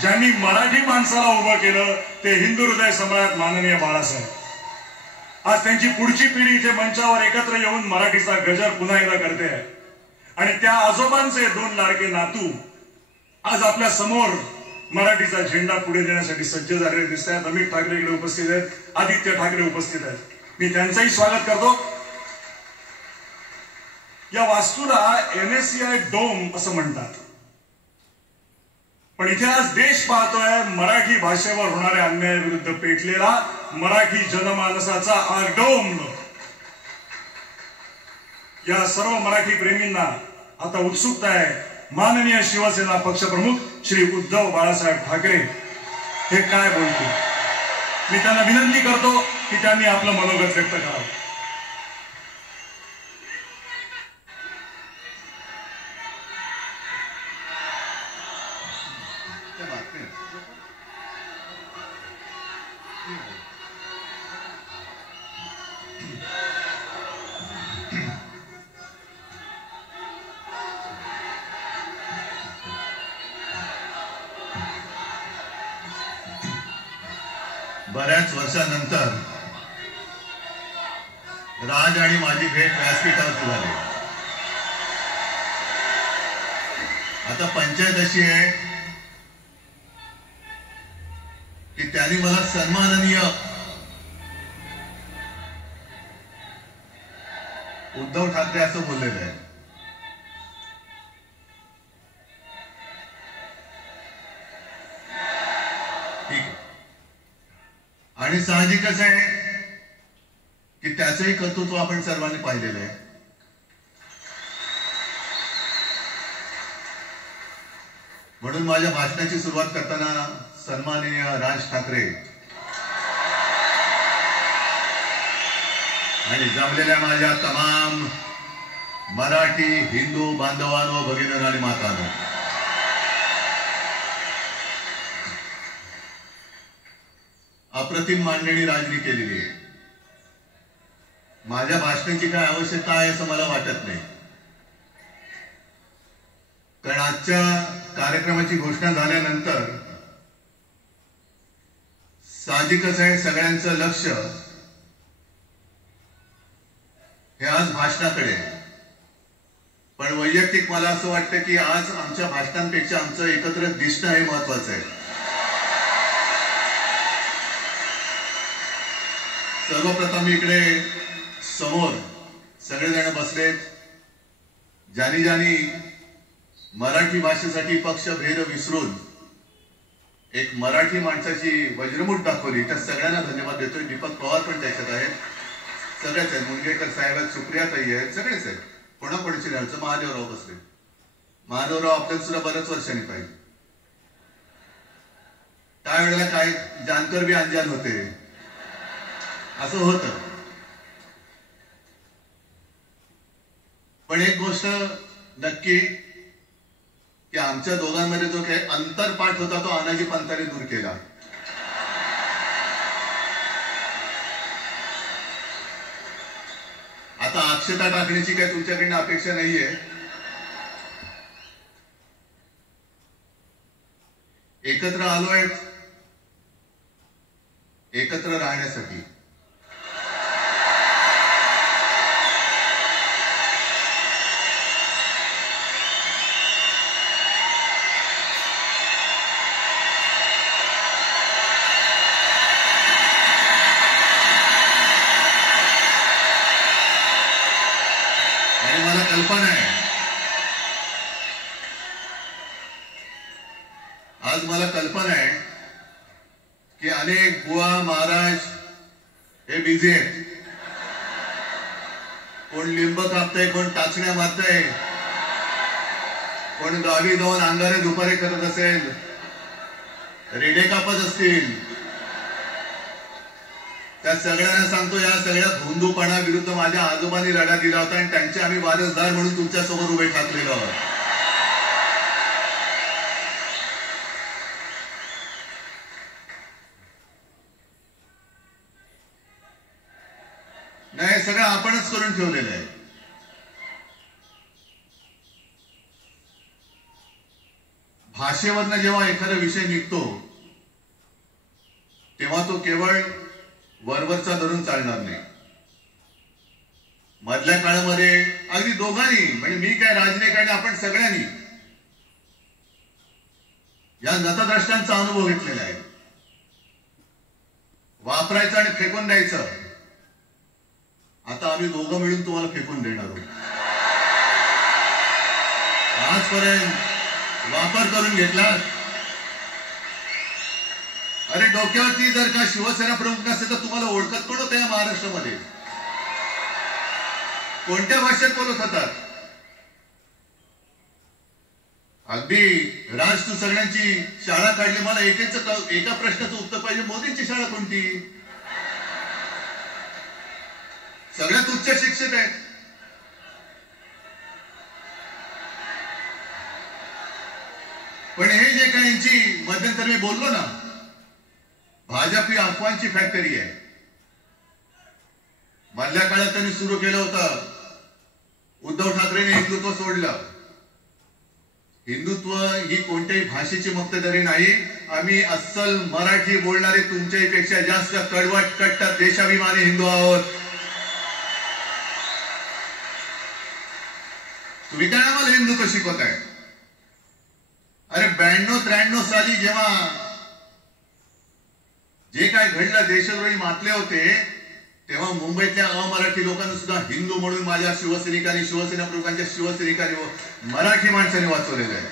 ज्यांनी मराठी माणसाला उभं केलं ते हिंदू हृदय सम्राट माननीय बाळासाहेब. आज त्यांची पुढची पिढी इथे मंचावर एकत्र येऊन मराठीचा गजर पुन्हा एकदा करते आहे आणि त्या आजोबांचे दोन लाडके नातू आज आपल्या समोर मराठीचा झेंडा पुढे देण्यासाठी सज्ज झालेले दिसत आहेत. अमित ठाकरे इकडे उपस्थित आहेत, आदित्य ठाकरे उपस्थित आहेत. मी त्यांचंही स्वागत करतो. या वास्तूला NSCI डोम असं म्हणतात, पण इथे आज देश पाहतोय मराठी भाषेवर होणाऱ्या अन्यायाविरुद्ध पेटलेला मराठी जनमानसाचा आगडोंब. या सर्व मराठी प्रेमींना आता उत्सुकता आहे माननीय शिवसेना पक्षप्रमुख श्री उद्धव बाळासाहेब ठाकरे हे काय बोलतील. मी त्यांना विनंती करतो की त्यांनी आपलं मनोगत व्यक्त करावं. बऱ्याच वर्षानंतर राज आणि माझी भेट व्यासपीठावर झाली. आता पंचायत अशी आहे की त्यांनी मला सन्माननीय उद्धव ठाकरे असं बोललेलं आहे. ठीक आहे. आणि साहजिकच आहे की त्याचंही कर्तृत्व आपण सर्वांनी पाहिलेलं आहे. म्हणून माझ्या भाषणाची सुरुवात करताना सन्माननीय राज ठाकरे आणि जमलेल्या माझ्या तमाम मराठी हिंदू बांधवांनो, भगिनींनो आणि मातांनो, अप्रतिम मांडणी राजनी केलेली आहे. माझ्या भाषणाची काय आवश्यकता आहे असं मला वाटत नाही. कारण आजच्या कार्यक्रमाची घोषणा झाल्यानंतर साहजिकच आहे सगळ्यांचं लक्ष हे आज भाषणाकडे. पण वैयक्तिक मला असं वाटतं की आज आमच्या भाषणांपेक्षा आमचं एकत्र दिसणं हे महत्वाचं आहे. सर्वप्रथम इकडे समोर सगळेजण बसलेत. ज्यांनी ज्यांनी मराठी भाषेसाठी पक्षभेद विसरून एक मराठी माणसाची वज्रमूठ दाखवली त्या सगळ्यांना धन्यवाद देतोय. दीपक पवार पण त्याच्यात आहेत, सगळेच आहेत, मुनगेकर साहेब आहेत, सुप्रियाताई आहेत, सगळेच आहेत. कोणाकोणीची राहायचं महादेवराव बसले. महादेवराव आपल्याला सुद्धा बऱ्याच वर्षांनी पाहिजे. त्यावेळेला काय जानकर बी अंजान होते असं होतं. पण एक गोष्ट नक्की की आमच्या दोघांमध्ये जो काही अंतरपाठ होता तो अनाजी पंतांनी दूर केला. आता अक्षता टाकण्याची काही तुमच्याकडनं अपेक्षा नाहीये. एकत्र आलोय एकत्र राहण्यासाठी. कल्पना आहे आज मला कल्पना आहे की अनेक बुवा महाराज हे बिझी आहेत. कोण लिंब कापतय, कोण टाचण्या मारतय, कोण गावी जाऊन अंगारे दुपारी करत असेल, रेडे कापत असतील. त्या सगळ्यांना सांगतो या सगळ्या धोंदूपणा विरुद्ध माझ्या आजोबांनी लढा दिला होता आणि त्यांचे आम्ही वारसदार म्हणून तुमच्या समोर उभे ठाकलेलो आहोत. नाही, सगळं आपणच करून ठेवलेलं आहे. भाषेवरनं जेव्हा एखादा विषय निघतो तेव्हा तो केवळ वरवरचा धरून चालणार नाही. मधल्या काळामध्ये अगदी दोघांनी म्हणजे मी काय राजनेक आणि आपण सगळ्यांनी या नतद्रष्टांचा अनुभव घेतलेला आहे. वापरायचं आणि फेकून द्यायचं. आता आम्ही दोघं मिळून तुम्हाला फेकून देणार आहोत. आजपर्यंत वापर करून घेतला. अरे डोक्यावरती जर का शिवसेना प्रमुख असेल तर तुम्हाला ओळखत कोण होतं या महाराष्ट्रामध्ये? कोणत्या भाषेत बोलत होतात? अगदी राज तू सगळ्यांची शाळा काढली. मला एका प्रश्नाचं उत्तर पाहिजे. मोदींची शाळा कोणती? सगळ्यात उच्च शिक्षित आहेत. पण हे जे काही यांची मध्यंतर मी बोललो ना, भाजप ही अफवांची फॅक्टरी आहे. मधल्या काळात त्यांनी सुरू केलं होतं. उद्धव ठाकरेंनी हिंदुत्व सोडलं. हिंदुत्व ही कोणत्याही भाषेची मक्तेदारी नाही. आम्ही अस्सल मराठी बोलणारे तुमच्याही पेक्षा जास्त कडवट कट्टर देशाभिमानी हिंदू आहोत. तुम्ही काय आम्हाला हिंदुत्व शिकवताय? अरे 92-93 साली जेव्हा जे काय घडलं, देशद्रोही मातले होते, तेव्हा मुंबईतल्या अमराठी लोकांना सुद्धा हिंदू म्हणून माझ्या शिवसैनिकांनी, शिवसेना प्रमुखांच्या शिवसैनिकांनी व मराठी माणसांनी वाचवलेलं आहे.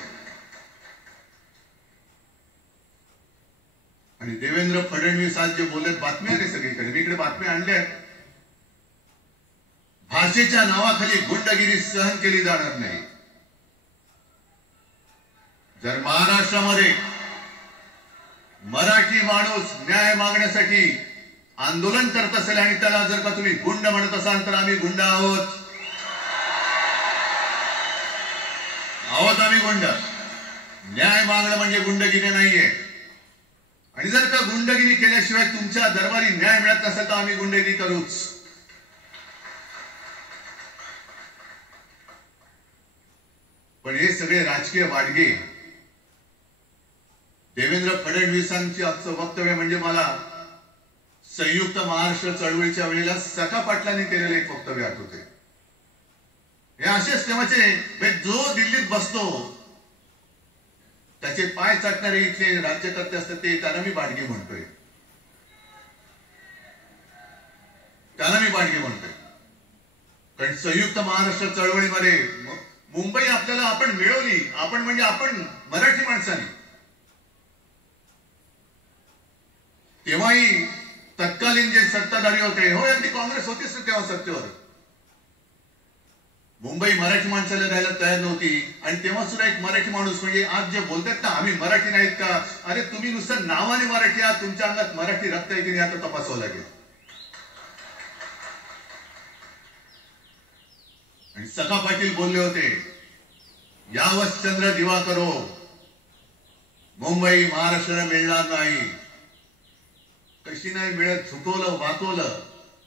आणि देवेंद्र फडणवीस आज जे बोलत, बातम्या आले सगळीकडे, मी इकडे बातम्या आणल्या आहेत. भाषेच्या नावाखाली गुंडगिरी सहन केली जाणार नाही. जर महाराष्ट्रामध्ये मराठी माणूस न्याय मागण्यासाठी आंदोलन करत असेल आणि त्याला जर का तुम्ही गुंड म्हणत असाल तर आम्ही गुंड आहोत. आम्ही गुंड. न्याय मागणं म्हणजे गुंडगिरी नाहीये. आणि जर का गुंडगिरी केल्याशिवाय तुमच्या दरबारी न्याय मिळत नसेल तर आम्ही गुंडगिरी करूच. पण हे सगळे राजकीय वाडगे. देवेंद्र फडणवीसांचे आजचं वक्तव्य म्हणजे मला संयुक्त महाराष्ट्र चळवळीच्या वेळेला सखा पाटलांनी केलेलं एक वक्तव्य आठवते. हे असेच तेव्हाचे जो दिल्लीत बसतो त्याचे पाय चाटणारे इथले राज्यकर्ते असतात ते त्यांना मी बाडगे म्हणतोय. कारण संयुक्त महाराष्ट्र चळवळीमध्ये मुंबई आपल्याला आपण मिळवली. आपण म्हणजे आपण मराठी माणसांनी. तेव्हाही तत्कालीन जे सत्ताधारी होते, हो अगदी काँग्रेस होतीच तेव्हा सत्तेवर, मुंबई मराठी माणसाला राहायला तयार नव्हती. आणि तेव्हा सुद्धा एक मराठी माणूस म्हणजे आज जे बोलतात ना आम्ही मराठी नाहीत का, अरे तुम्ही नुसतं नावाने मराठी आहात, तुमच्या अंगात मराठी रक्त आहे की नाही आता तपासावं लागेल. आणि सखा पाटील बोलले होते, यावत चंद्र दिवाकरो, मुंबई महाराष्ट्राला मिळणार नाही. कशी नाही मिळत, झुकवलं वाकवलं,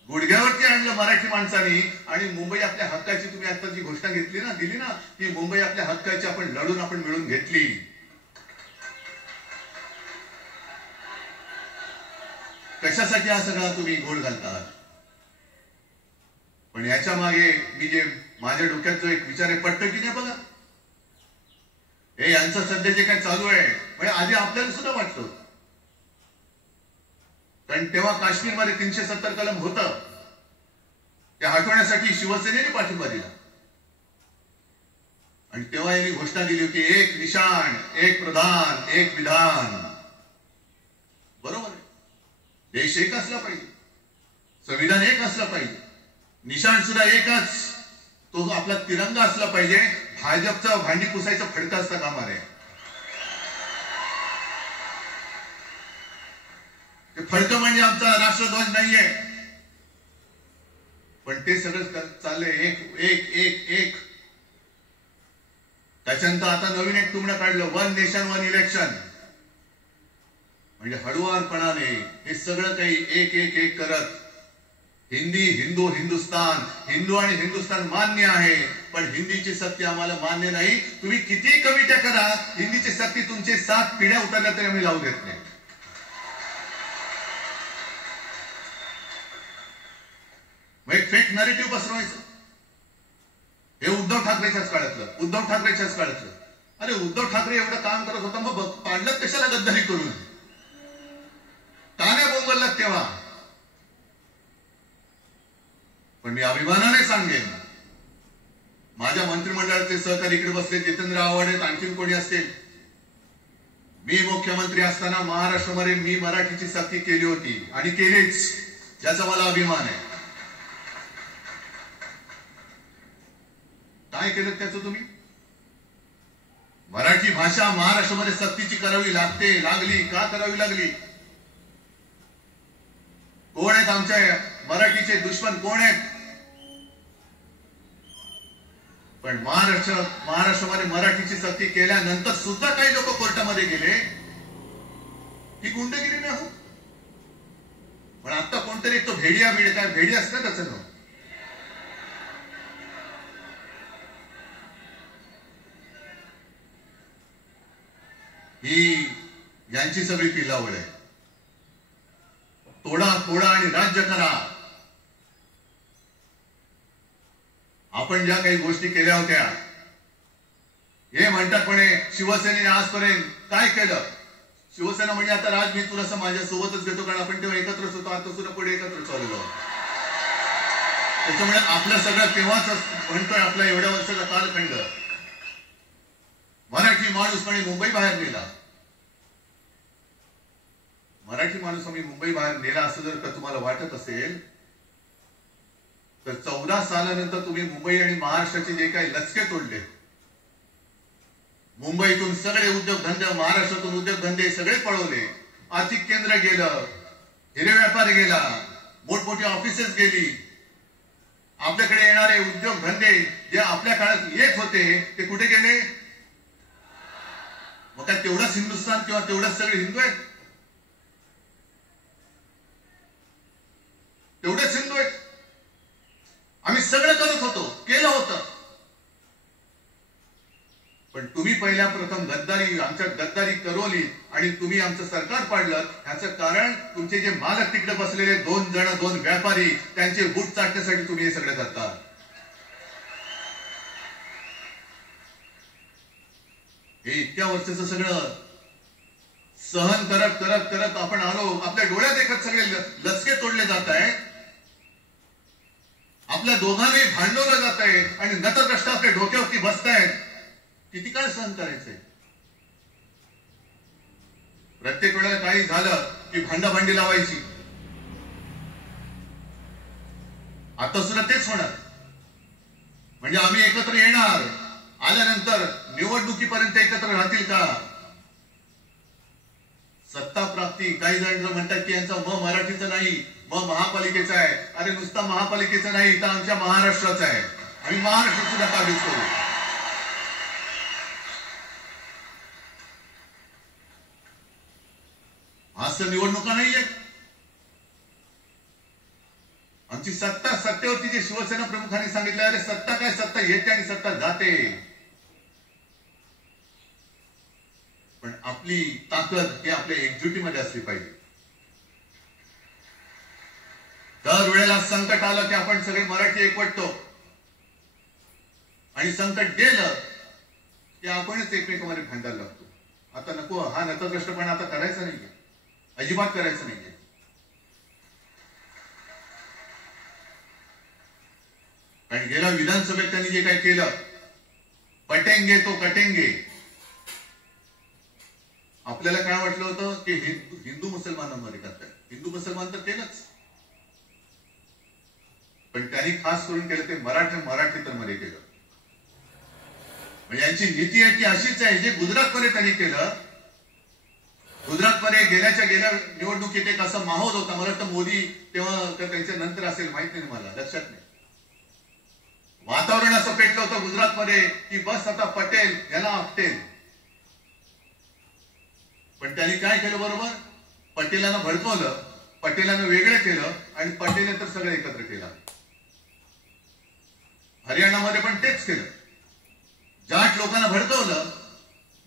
गुडघ्यावरती आणलं मराठी माणसांनी. आणि मुंबई आपल्या हक्काची, तुम्ही आता जी घोषणा घेतली ना, दिली ना, की मुंबई आपल्या हक्काची आपण लढून आपण मिळून घेतली. कशासाठी हा सगळा तुम्ही घोळ घालतात. पण याच्या मागे मी जे माझ्या डोक्यात जो एक विचार आहे, पटतो की नाही बघा. हे यांचं सध्या जे काय चालू आहे म्हणजे आधी आपल्याला सुद्धा वाटतं. कारण तेव्हा काश्मीरमध्ये 370 कलम होतं, ते हटवण्यासाठी शिवसेनेने पाठिंबा दिला. आणि तेव्हा यांनी घोषणा दिली होती, एक निशाण, एक प्रधान, एक विधान. बरोबर आहे, देश एक असला पाहिजे, संविधान एक असलं पाहिजे, निशाण सुद्धा एकच, तो आपला तिरंगा असला पाहिजे. भाजपचं भांडी पुसायचं फडकं असतं कामा नये. फडकं म्हणजे आमचा राष्ट्रध्वज नाहीये. पण ते सगळं चाललंय एक एक एक एक. त्याच्यानंतर आता नवीन एक तुमनं काढलं, 1 नेशन 1 इलेक्शन. म्हणजे हळुवारपणाने हे सगळं काही एक एक एक करत, हिंदी, हिंदू, हिंदुस्तान, हिंदू आणि हिंदुस्तान मान्य आहे, पण हिंदीची सक्ती आम्हाला मान्य नाही. तुम्ही किती कविता करा, हिंदीची सक्ती तुमचे 7 पिढ्या उतरल्या तरी आम्ही लावू देत नाही. मग एक फेक नरेटिव्ह पसरवायचं. हे उद्धव ठाकरेच्याच काळातलं. अरे उद्धव ठाकरे एवढं काम करत होता, मग पाडलं कशाला गद्दारी करून, का नाही बोंबललात तेव्हा. पण मी अभिमानाने सांगेन, माझ्या मंत्रिमंडळाचे सहकारी इकडे बसले, जितेंद्र आव्हाड, आणखीन कोणी असतील, मी मुख्यमंत्री असताना महाराष्ट्रामध्ये मी मराठीची सक्ती केली होती आणि केलीच, ज्याचा मला अभिमान आहे. काय केलं त्याचं तुम्ही. मराठी भाषा महाराष्ट्रामध्ये सक्तीची करावी लागली. का करावी लागली. कोण आहेत आमच्या मराठीचे दुश्मन, कोण आहेत. पण महाराष्ट्रामध्ये मराठीची सक्ती केल्यानंतर सुद्धा काही लोक कोर्टामध्ये गेले. ही गुंडगिरी नाही हो. पण आता कोणतरी तो भेडिया काय भेडी असतं त्याचं नाव, ही यांची सगळी पिलावळ आहे. तोडा आणि राज्य करा. आपण ज्या काही गोष्टी केल्या होत्या, हे म्हणतात म्हणे शिवसेनेने आजपर्यंत काय केलं. शिवसेना म्हणजे आता राज मी तुला माझ्या सोबतच घेतो, कारण आपण तेव्हा एकत्रच होतो, आता सुद्धा पुढे एकत्र चाललो. त्याच्यामुळे आपलं सगळं तेव्हाच म्हणतोय, आपला एवढ्या वर्षाचा कालखंड. मराठी माणूस म्हणे मुंबई बाहेर नेला. मराठी माणूस आम्ही मुंबई बाहेर नेला असं जर का तुम्हाला वाटत असेल तर 14 सालानंतर तुम्ही मुंबई आणि महाराष्ट्राचे जे काही लचके तोडले, मुंबईतून सगळे उद्योगधंदे, महाराष्ट्रातून उद्योगधंदे सगळे पळवले. आर्थिक केंद्र गेलं, हिरे व्यापार गेला, मोठमोठी ऑफिसेस गेली. आपल्याकडे येणारे उद्योगधंदे जे आपल्या काळात येत होते ते कुठे गेले. मग काय तेवढाच हिंदुस्थान किंवा तेवढाच सगळे हिंदू आहेत. तेवढेच हिंदू आहेत. आम्ही सगळं करत होतो, केलं होतं. पहिल्या प्रथम गद्दारी आमच्या गद्दारी करवली आणि तुम्ही आमचं सरकार पाडलं. याचं कारण तुमचे जे मालक तिकडे बसलेले 2 जण 2 व्यापारी त्यांचे बूट चाटण्यासाठी तुम्ही हे सगळं करता. हे इतक्या वर्षाचं सगळं सहन करत करत करत आपण आलो. आपल्या डोळ्यात देखत सगळे लचके तोडले जात आहेत. आपल्या दोघांनी भांडवलं जात आहे आणि नतद्रष्टा आपल्या डोक्यावरती बसतायत. किती काळ सहन करायचंय? प्रत्येक वेळेला काही झालं की भांडाभांडी लावायची. आता सुद्धा तेच होणार. म्हणजे आम्ही एकत्र येणार, आल्यानंतर निवडणुकीपर्यंत एकत्र राहतील का? सत्ता प्राप्ती, काही जण म्हणतात की यांचा मराठीचं नाही, महापालिकेचा आहे. अरे नुसता महापालिकेचा नाही, तर आमच्या महाराष्ट्राचा आहे. आम्ही महाराष्ट्र सुद्धा काबीज करू. आज तर निवडणुका नाहीये. आमची सत्ता, सत्तेवरती जे शिवसेना प्रमुखांनी सांगितलं, अरे सत्ता काय, सत्ता येते आणि सत्ता जाते. पण आपली ताकद ही आपल्या एकजुटीमध्ये असली पाहिजे. दर वेळेला संकट आलं की आपण सगळे मराठी एकवटतो आणि संकट गेलं की आपणच एकमेकांमध्ये भांडायला लागतो. आता नको, हा नतद्रष्टपणा आता करायचा नाहीये, अजिबात करायचं नाहीये. आणि गेल्या विधानसभेत त्यांनी जे काही केलं, पटेंगे तो कटेंगे. आपल्याला काय वाटलं होतं की हिंदू मुसलमानांमध्ये करताय. हिंदू मुसलमान तर केलंच, पण त्यांनी खास करून केलं ते मराठी तर मध्ये केलं. म्हणजे यांची नीती आहे ती अशीच आहे. जे गुजरातमध्ये त्यांनी केलं, गुजरातमध्ये गेल्या निवडणुकीत एक असा माहोल होता. मला वाटतं मोदी तेव्हा त्यांच्या नंतर असेल, माहित नाही मला, लक्षात नाही. वातावरण असं पेटलं होतं गुजरातमध्ये की बस आता पटेल याला आपटेल. पण त्यांनी काय केलं बरोबर? पटेलांना भडकवलं, पटेलांना वेगळं केलं आणि पटेल तर सगळं एकत्र केलं. हरियाणामध्ये पण तेच केलं. जाट लोकांना भडकवलं,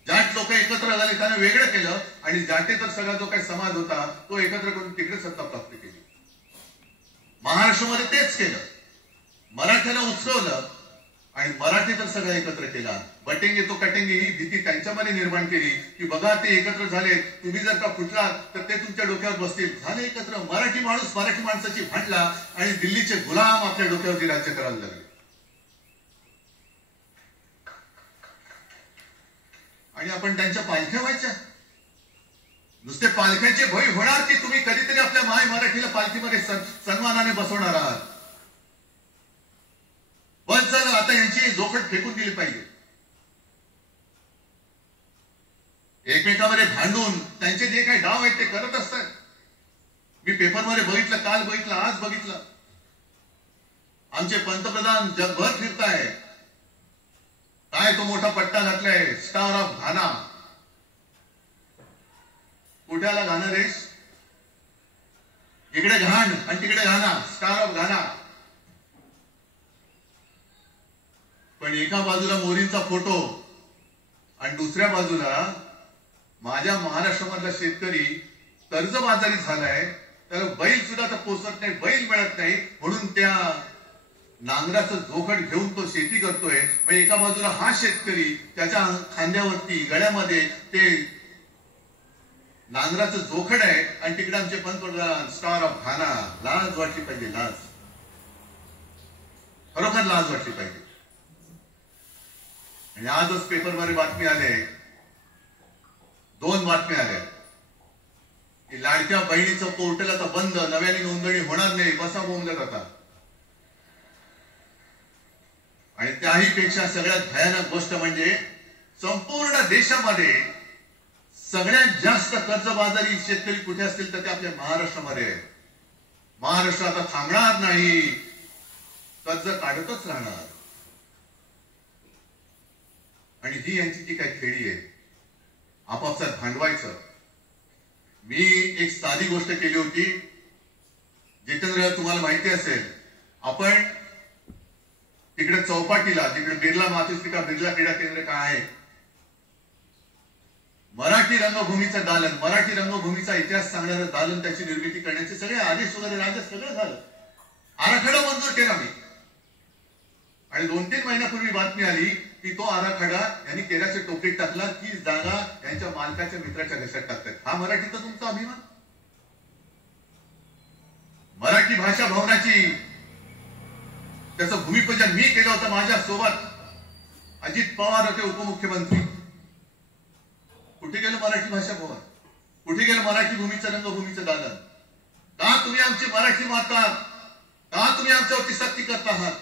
जाट लोक एकत्र झाले, त्यांना वेगळं केलं आणि जाटेचा सगळा जो काही समाज होता तो एकत्र करून तिकडे सत्ता प्राप्त केली. महाराष्ट्रामध्ये तेच केलं. मराठ्याला उचलवलं आणि मराठी तर सगळं एकत्र केला. बटेंगे तो कटेंगे ही भीती त्यांच्यामध्ये निर्माण केली की बघा ते एकत्र झाले, तुम्ही जर का फुटलात तर ते तुमच्या डोक्यावर बसतील. झाले एकत्र. मराठी माणूस मराठी माणसाची भांडला आणि दिल्लीचे गुलाम आपल्या डोक्यावरती राज्य करायला लागले. आणि आपण त्यांच्या पालख्या व्हायच्या. नुसते पालख्याचे भय होणार की तुम्ही कधीतरी आपल्या माय मराठीला पालखीमध्ये सन्मानाने बसवणार आहात. बस झालं, आता यांची जोखड फेकून दिली पाहिजे. एकमेकांमध्ये भांडून त्यांचे जे काही डाव आहेत ते करत असतात. मी पेपरमध्ये बघितलं, काल बघितलं, आज बघितलं. आमचे पंतप्रधान जगभर फिरताय. काय तो मोठा पट्टा घातलाय, स्टार ऑफ घाना. कुठ्याला घाना रेस? इकडे घाण आणि तिकडे घाना, स्टार ऑफ घाना. पण एका बाजूला मोदींचा फोटो आणि दुसऱ्या बाजूला माझ्या महाराष्ट्रामधला शेतकरी कर्जबाजारी झालाय. त्याला बैल सुद्धा तर पोचत नाही, बैल मिळत नाही, म्हणून त्या नांगराचं जोखड घेऊन तो शेती करतोय. मग एका बाजूला हा शेतकरी, त्याच्या खांद्यावरती गळ्यामध्ये ते नांगराचं जोखड आहे आणि तिकडे आमचे पंतप्रधान स्टार ऑफ घाना. लाज वाटली पाहिजे, लाज, खरोखर लाज वाटली पाहिजे. आणि आजच पेपरमध्ये बातमी आले, 2 बातम्या आल्या की लाडक्या बहिणीचं पोर्टल आता बंद, नव्याने नोंदणी होणार नाही, बसा बोंबलत आता. आणि त्याही पेक्षा सगळ्यात भयानक गोष्ट म्हणजे संपूर्ण देशामध्ये सगळ्यात जास्त कर्जबाजारी शेतकरी कुठे असतील तर ते आपल्या महाराष्ट्रामध्ये आहे. महाराष्ट्र आता थांबणार नाही, कर्ज काढतच राहणार. आणि ही यांची जी काही खेळी आहे, आपापसात भांडवायचं. मी एक साधी गोष्ट केली होती. जितेंद्र, तुम्हाला माहिती असेल, आपण तिकडे चौपाटीला, जिकडे बिर्ला मातोश्री का बिर्ला क्रीडा केंद्र काय आहे, मराठी रंगभूमीचं दालन, मराठी रंगभूमीचा इतिहास सांगणारं दालन, त्याची निर्मिती करण्याचे सगळे आदेश वगैरे राज्य सगळं झालं. आराखडा मंजूर केला मी. आणि 2-3 महिन्यापूर्वी बातमी आली की तो आराखडा यांनी केल्याच्या टोपलीत टाकला, ती जागा यांच्या मालकाच्या मित्राच्या घशात टाकतात. हा मराठीचा तुमचा अभिमान? मराठी भाषा भवनाची त्याचं भूमिपूजन मी केलं होतं. माझ्या सोबत अजित पवार होते उपमुख्यमंत्री. कुठे गेलं मराठी भाषा भवन? कुठे गेलं मराठी भूमीचं रंगभूमीचं दालन? का तुम्ही आमची मराठी मारतात? का तुम्ही आमच्यावरती सक्ती करता आहात?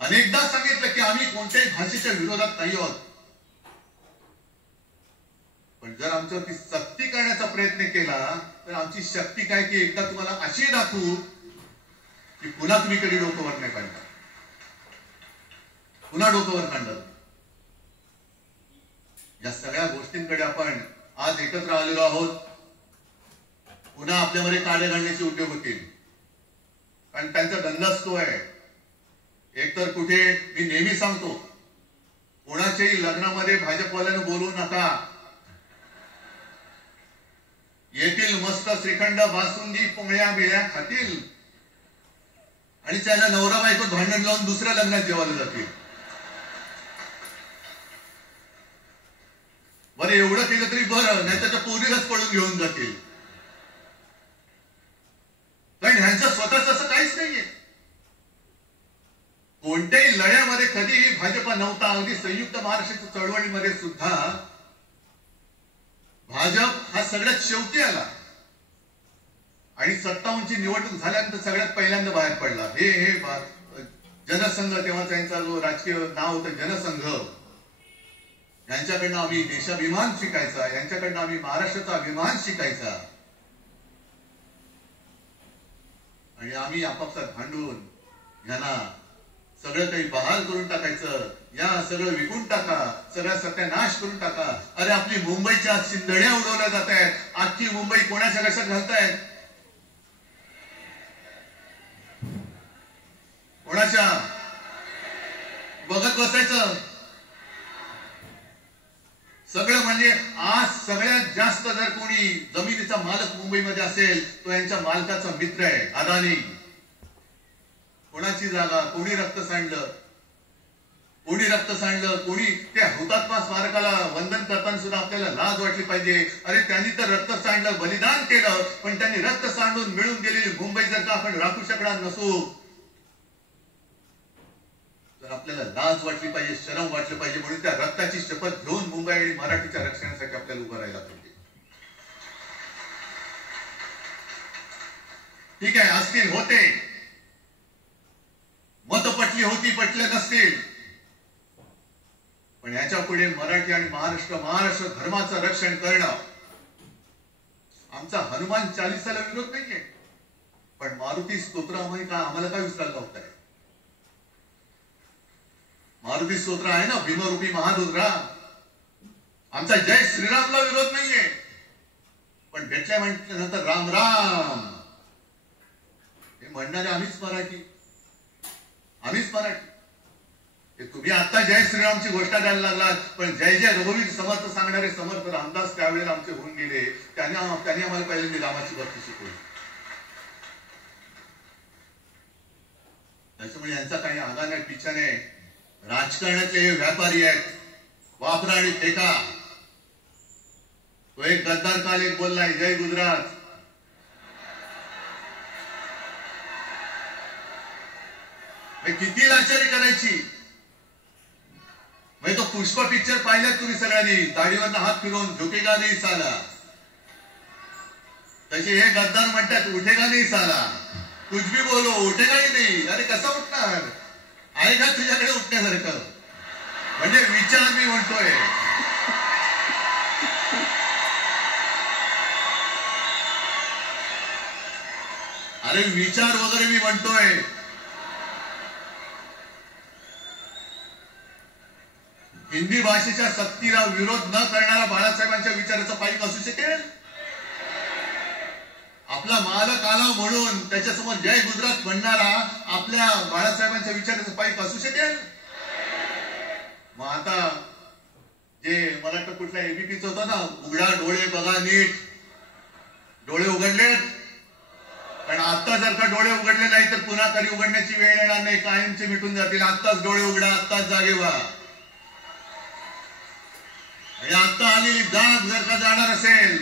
अनेकदा सांगितलं की आम्ही कोणत्याही भाषेच्या विरोधात नाही आहोत, पण जर आमच्यावरती सक्ती करण्याचा प्रयत्न केला तर आमची शक्ती काय की एकदा तुम्हाला अशी दाखवू की पुन्हा तुम्ही कधी डोकं वर नाही काढणार, पुन्हा डोकं वर काढणार. या सगळ्या गोष्टींकडे आपण आज एकत्र आलेलो आहोत. पुन्हा आपल्यामध्ये काळे घालण्याचे उद्योग होतील, कारण त्यांचा धंदाच तो आहे. एकतर कुठे मी नेहमी सांगतो, कोणाच्याही लग्नामध्ये भाजपवाल्यानं बोलू नका. येतील मस्त श्रीखंड बासुंदी पोंगळ्या बिळ्या खातील आणि त्याला नवरा बायको भांडण लावून दुसऱ्या लग्नात जेवायला जातील. बरं एवढं केलं तरी बरं, नाही त्याच्या पोरीलाच पळून घेऊन जातील. कारण ह्यांचं स्वतःच असं काहीच नाहीये. कोणत्याही लढ्यामध्ये कधीही भाजपा नव्हता. अगदी संयुक्त महाराष्ट्राच्या चळवळीमध्ये सुद्धा भाजप हा सगळ्यात शेवटी आला आणि 57ची निवडणूक झाल्यानंतर सगळ्यात पहिल्यांदा बाहेर पडला. हे जनसंघ, तेव्हा त्यांचा जो राजकीय नाव होतं जनसंघ, यांच्याकडनं आम्ही देशाभिमान शिकायचा, यांच्याकडनं आम्ही महाराष्ट्राचा अभिमान शिकायचा. आणि आम्ही आपापसात भांडून यांना सगळं काही बहाल करून टाकायचं. या सगळं विकून टाका, सगळा सत्यानाश करून टाका. अरे आपली मुंबईच्या शिंदड्या उडवल्या जात आहेत. आजची मुंबई कोणाच्या घशात घालतायत? कोणाच्या? बघत बसायचं सगळं. म्हणजे आज सगळ्यात जास्त जर कोणी जमिनीचा मालक मुंबईमध्ये असेल तो यांच्या मालकाचा मित्र आहे, अदानी. कोणाची जागा? कोणी रक्त सांडलं? कोणी रक्त सांडलं? कोणी त्या हुतात्मा स्मारकाला वंदन करताना सुद्धा आपल्याला लाज वाटली पाहिजे. अरे त्यांनी तर रक्त सांडलं, बलिदान केलं, पण त्यांनी रक्त सांडून मिळून गेलेली मुंबई जर का आपण राखू शकणार नसू तर आपल्याला लाज वाटली पाहिजे, शरम वाटलं पाहिजे. म्हणून त्या रक्ताची शपथ घेऊन मुंबई आणि मराठीच्या रक्षणासाठी आपल्याला उभं राहायला पाहिजे. ठीक आहे, असतील, होते, मत पटली होती, पटले नसतील, पण याच्या पुढे मराठी आणि महाराष्ट्र धर्माचं रक्षण करणं आमचा हनुमान चालीसाला विरोध नाहीये. पण मारुती स्तोत्र आम्हाला काय विसरायला लावताय? मारुती स्तोत्र आहे ना, भीमरूपी महारुद्रा. आमचा जय श्रीरामला विरोध नाहीये, पण भेटल्या म्हटल्यानंतर राम राम हे म्हणणारे आम्हीच मराठी, आम्हीच मराठी. तुम्ही आता जय श्रीरामची गोष्ट द्यायला लागलात, पण जय जय रघुवीर समर्थ सांगणारे समर्थ रामदास त्यावेळेला आमचे होऊन गेले. त्यांनी आम्हाला पहिल्यांदा रामाची भक्ती शिकवली. त्याच्यामुळे यांचा काही आगा नाही, पिछा नाही. राजकारणातले हे व्यापारी आहेत, वापरा आणि फेका. तो एक गद्दार काल एक बोललाय, जय गुजरात. किती लाचारी करायची? तो पुष्पा पिक्चर पाहिल्यात तुम्ही सगळ्यांनी, दाढीवरनं हात फिरवून झुकेगा नाही साला. तसे हे गद्दार म्हणतात उठेगा नाही साला, कुछ भी बोलो उठेगा ही नाही. अरे कसं उठणार? आहे का तुझ्याकडे उठण्यासारखं? म्हणजे विचार मी म्हणतोय, अरे विचार वगैरे मी म्हणतोय. हिंदी भाषेच्या सक्तीला विरोध न करणारा बाळासाहेबांच्या विचाराचा पाईक असू शकेल? आपला मालक आला म्हणून त्याच्यासमोर जय गुजरात म्हणणारा आपल्या बाळासाहेबांच्या विचाराचा पाईक असू शकेल? मग आता जे मला वाटतं कुठल्या एबीपीच होतं ना, उघडा डोळे बघा नीट, डोळे उघडलेत. पण आता जर का डोळे उघडले नाही तर पुन्हा कधी उघडण्याची वेळ येणार नाही, कायमचे मिटून जातील. आत्ताच डोळे उघडा, आत्ताच जागे व्हा. आणि आता आलेली जाग जर का जाणार असेल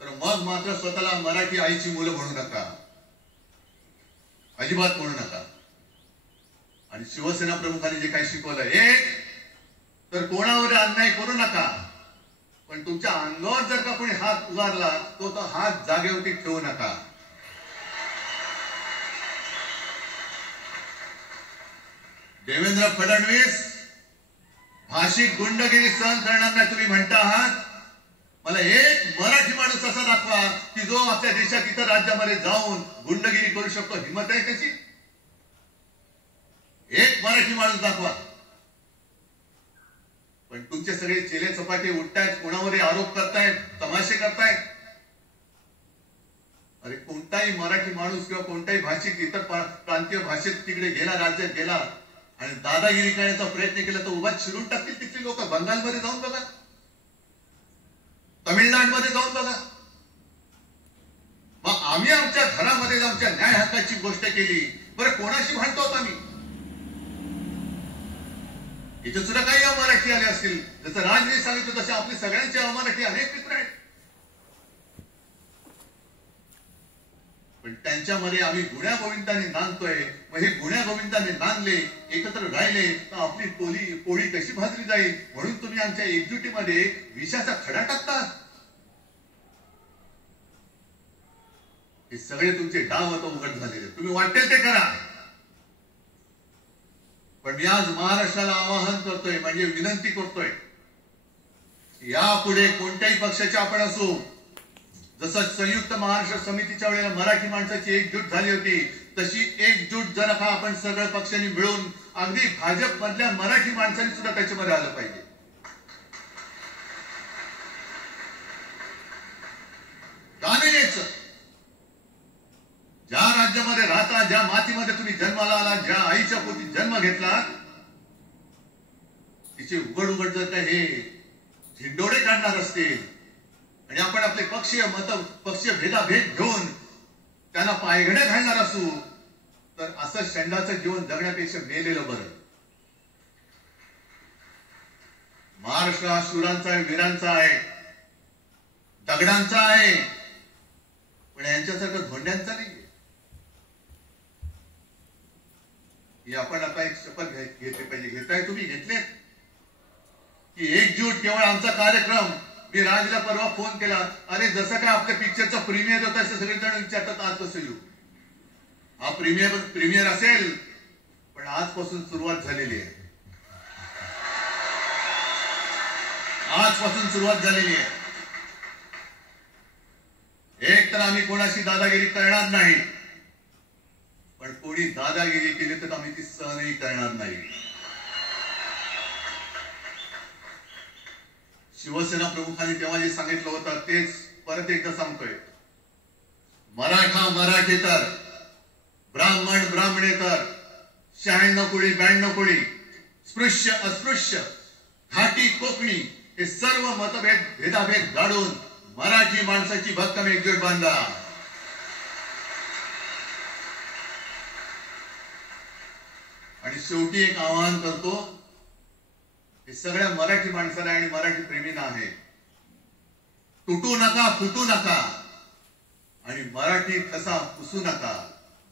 तर मग मात्र स्वतःला मराठी आईची मुलं म्हणू नका, अजिबात म्हणू नका. आणि शिवसेना प्रमुखांनी जे काही शिकवलं, एक तर कोणावर अन्याय करू नका, पण तुमच्या अंगावर जर का कोणी हात उगारला तो हात जागेवरती ठेवू नका. देवेंद्र फडणवीस भाषिक गुंडगिरी सहन करणार नाही तुम्ही म्हणता आहात. मला एक मराठी माणूस असा दाखवा की जो आपल्या देशात इतर राज्यामध्ये जाऊन गुंडगिरी करू शकतो. हिंमत आहे त्याची? एक मराठी माणूस दाखवा. पण तुमचे सगळे चेले चपाटे उठतायत, कोणावर आरोप करतायत, तमाशे करतायत. अरे कोणताही मराठी माणूस किंवा कोणताही भाषिक इतर प्रांतीय भाषेत तिकडे गेला, राज्यात गेला आणि दादागिरी करण्याचा प्रयत्न केला तर उभा चिरून टाकतील तिथली लोक. बंगालमध्ये जाऊन बघा, तमिळनाडूमध्ये जाऊन बघा. मग आम्ही आमच्या घरामध्ये आमच्या न्याय हक्काची गोष्ट केली, बरं कोणाशी भांडतो आम्ही? इथे सुद्धा काही अमराठी आले असतील, जसं राजने सांगितलं तसे आपले सगळ्यांचे अमराठी अनेक मित्र आहेत. पण त्यांच्यामध्ये आम्ही गुण्या गोविंदाने नांदतोय. मग हे गुण्या गोविंदाने नांदले, एकत्र राहिले तर आपली पोळी कशी भाजली जाईल? म्हणून तुम्ही आमच्या एकजुटीमध्ये विषाचा खडा टाकता. हे सगळे तुमचे डाव आता उघड झालेले. तुम्ही वाटेल ते करा, पण मी आज महाराष्ट्राला आवाहन करतोय, म्हणजे विनंती करतोय, यापुढे कोणत्याही पक्षाचे आपण असो, जसं संयुक्त महाराष्ट्र समितीच्या वेळेला मराठी माणसाची एकजूट झाली होती, तशी एकजूट जर का आपण सगळ्या पक्षांनी मिळून अगदी भाजप मधल्या मराठी माणसांनी सुद्धा त्याच्यामध्ये आलं पाहिजे. का नाही यायचं? ज्या राज्यामध्ये राहता, ज्या मातीमध्ये तुम्ही जन्माला आला, ज्या आईच्या पोटी जन्म घेतला, तिचे उघड उघड जर का हे झिंडोडे काढणार असतील आणि आपण आपले पक्षीय भेदाभेद घेऊन त्यांना पायघड्या घालणार असू, तर असं षंडाचं जीवन जगण्यापेक्षा मेलेलं बरं. महाराष्ट्र हा शूरांचा आहे, वीरांचा आहे, दगडांचा आहे, पण यांच्यासारखं धोंड्यांचा नाही. ही आपण आता एक शपथ घेतली पाहिजे. घेताय तुम्ही? घेतले की एकजूट केवळ आमचा कार्यक्रम. मी राजला परवा फोन केला, अरे जसं काय आपल्या पिक्चरचा प्रीमियर होता असं सगळेजण विचारतात आज कसं येऊ. हा प्रीमियर असेल, पण आजपासून सुरुवात झालेली आहे. आजपासून सुरुवात झालेली आहे. एक तर आम्ही कोणाशी दादागिरी करणार नाही, पण कोणी दादागिरी केली तर आम्ही ती सहनही करणार नाही. शिवसेना प्रमुखांनी तेव्हा जे सांगितलं होतं तेच परत एकदा सांगतोय. मराठा मराठेतर, ब्राह्मण ब्राह्मणेतर, 96 कोळी 92 कोळी, स्पृश्य अस्पृश्य, घाटी कोकणी, हे सर्व भेदाभेद गाडून मराठी माणसाची भक्कम एकजूट बांधा. आणि शेवटी एक आवाहन करतो, हे सगळ्या मराठी माणसाला आणि मराठी प्रेमींना आहे, तुटू नका, फुटू नका आणि मराठी ठसा पुसू नका.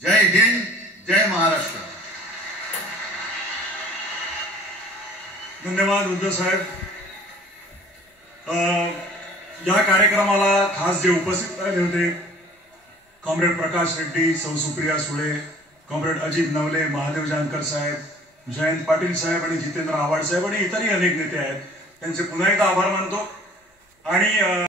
जय हिंद, जय महाराष्ट्र. धन्यवाद उद्धव साहेब. या कार्यक्रमाला खास जे उपस्थित राहिले होते, कॉम्रेड प्रकाश रेड्डी, सौ सुप्रिया सुळे, कॉम्रेड अजित नवले, महादेव जानकर साहेब, जयंत पाटील साहेब आणि जितेंद्र आव्हाड साहेब आणि इतरही अनेक नेते आहेत, त्यांचे पुन्हा एकदा आभार मानतो. आणि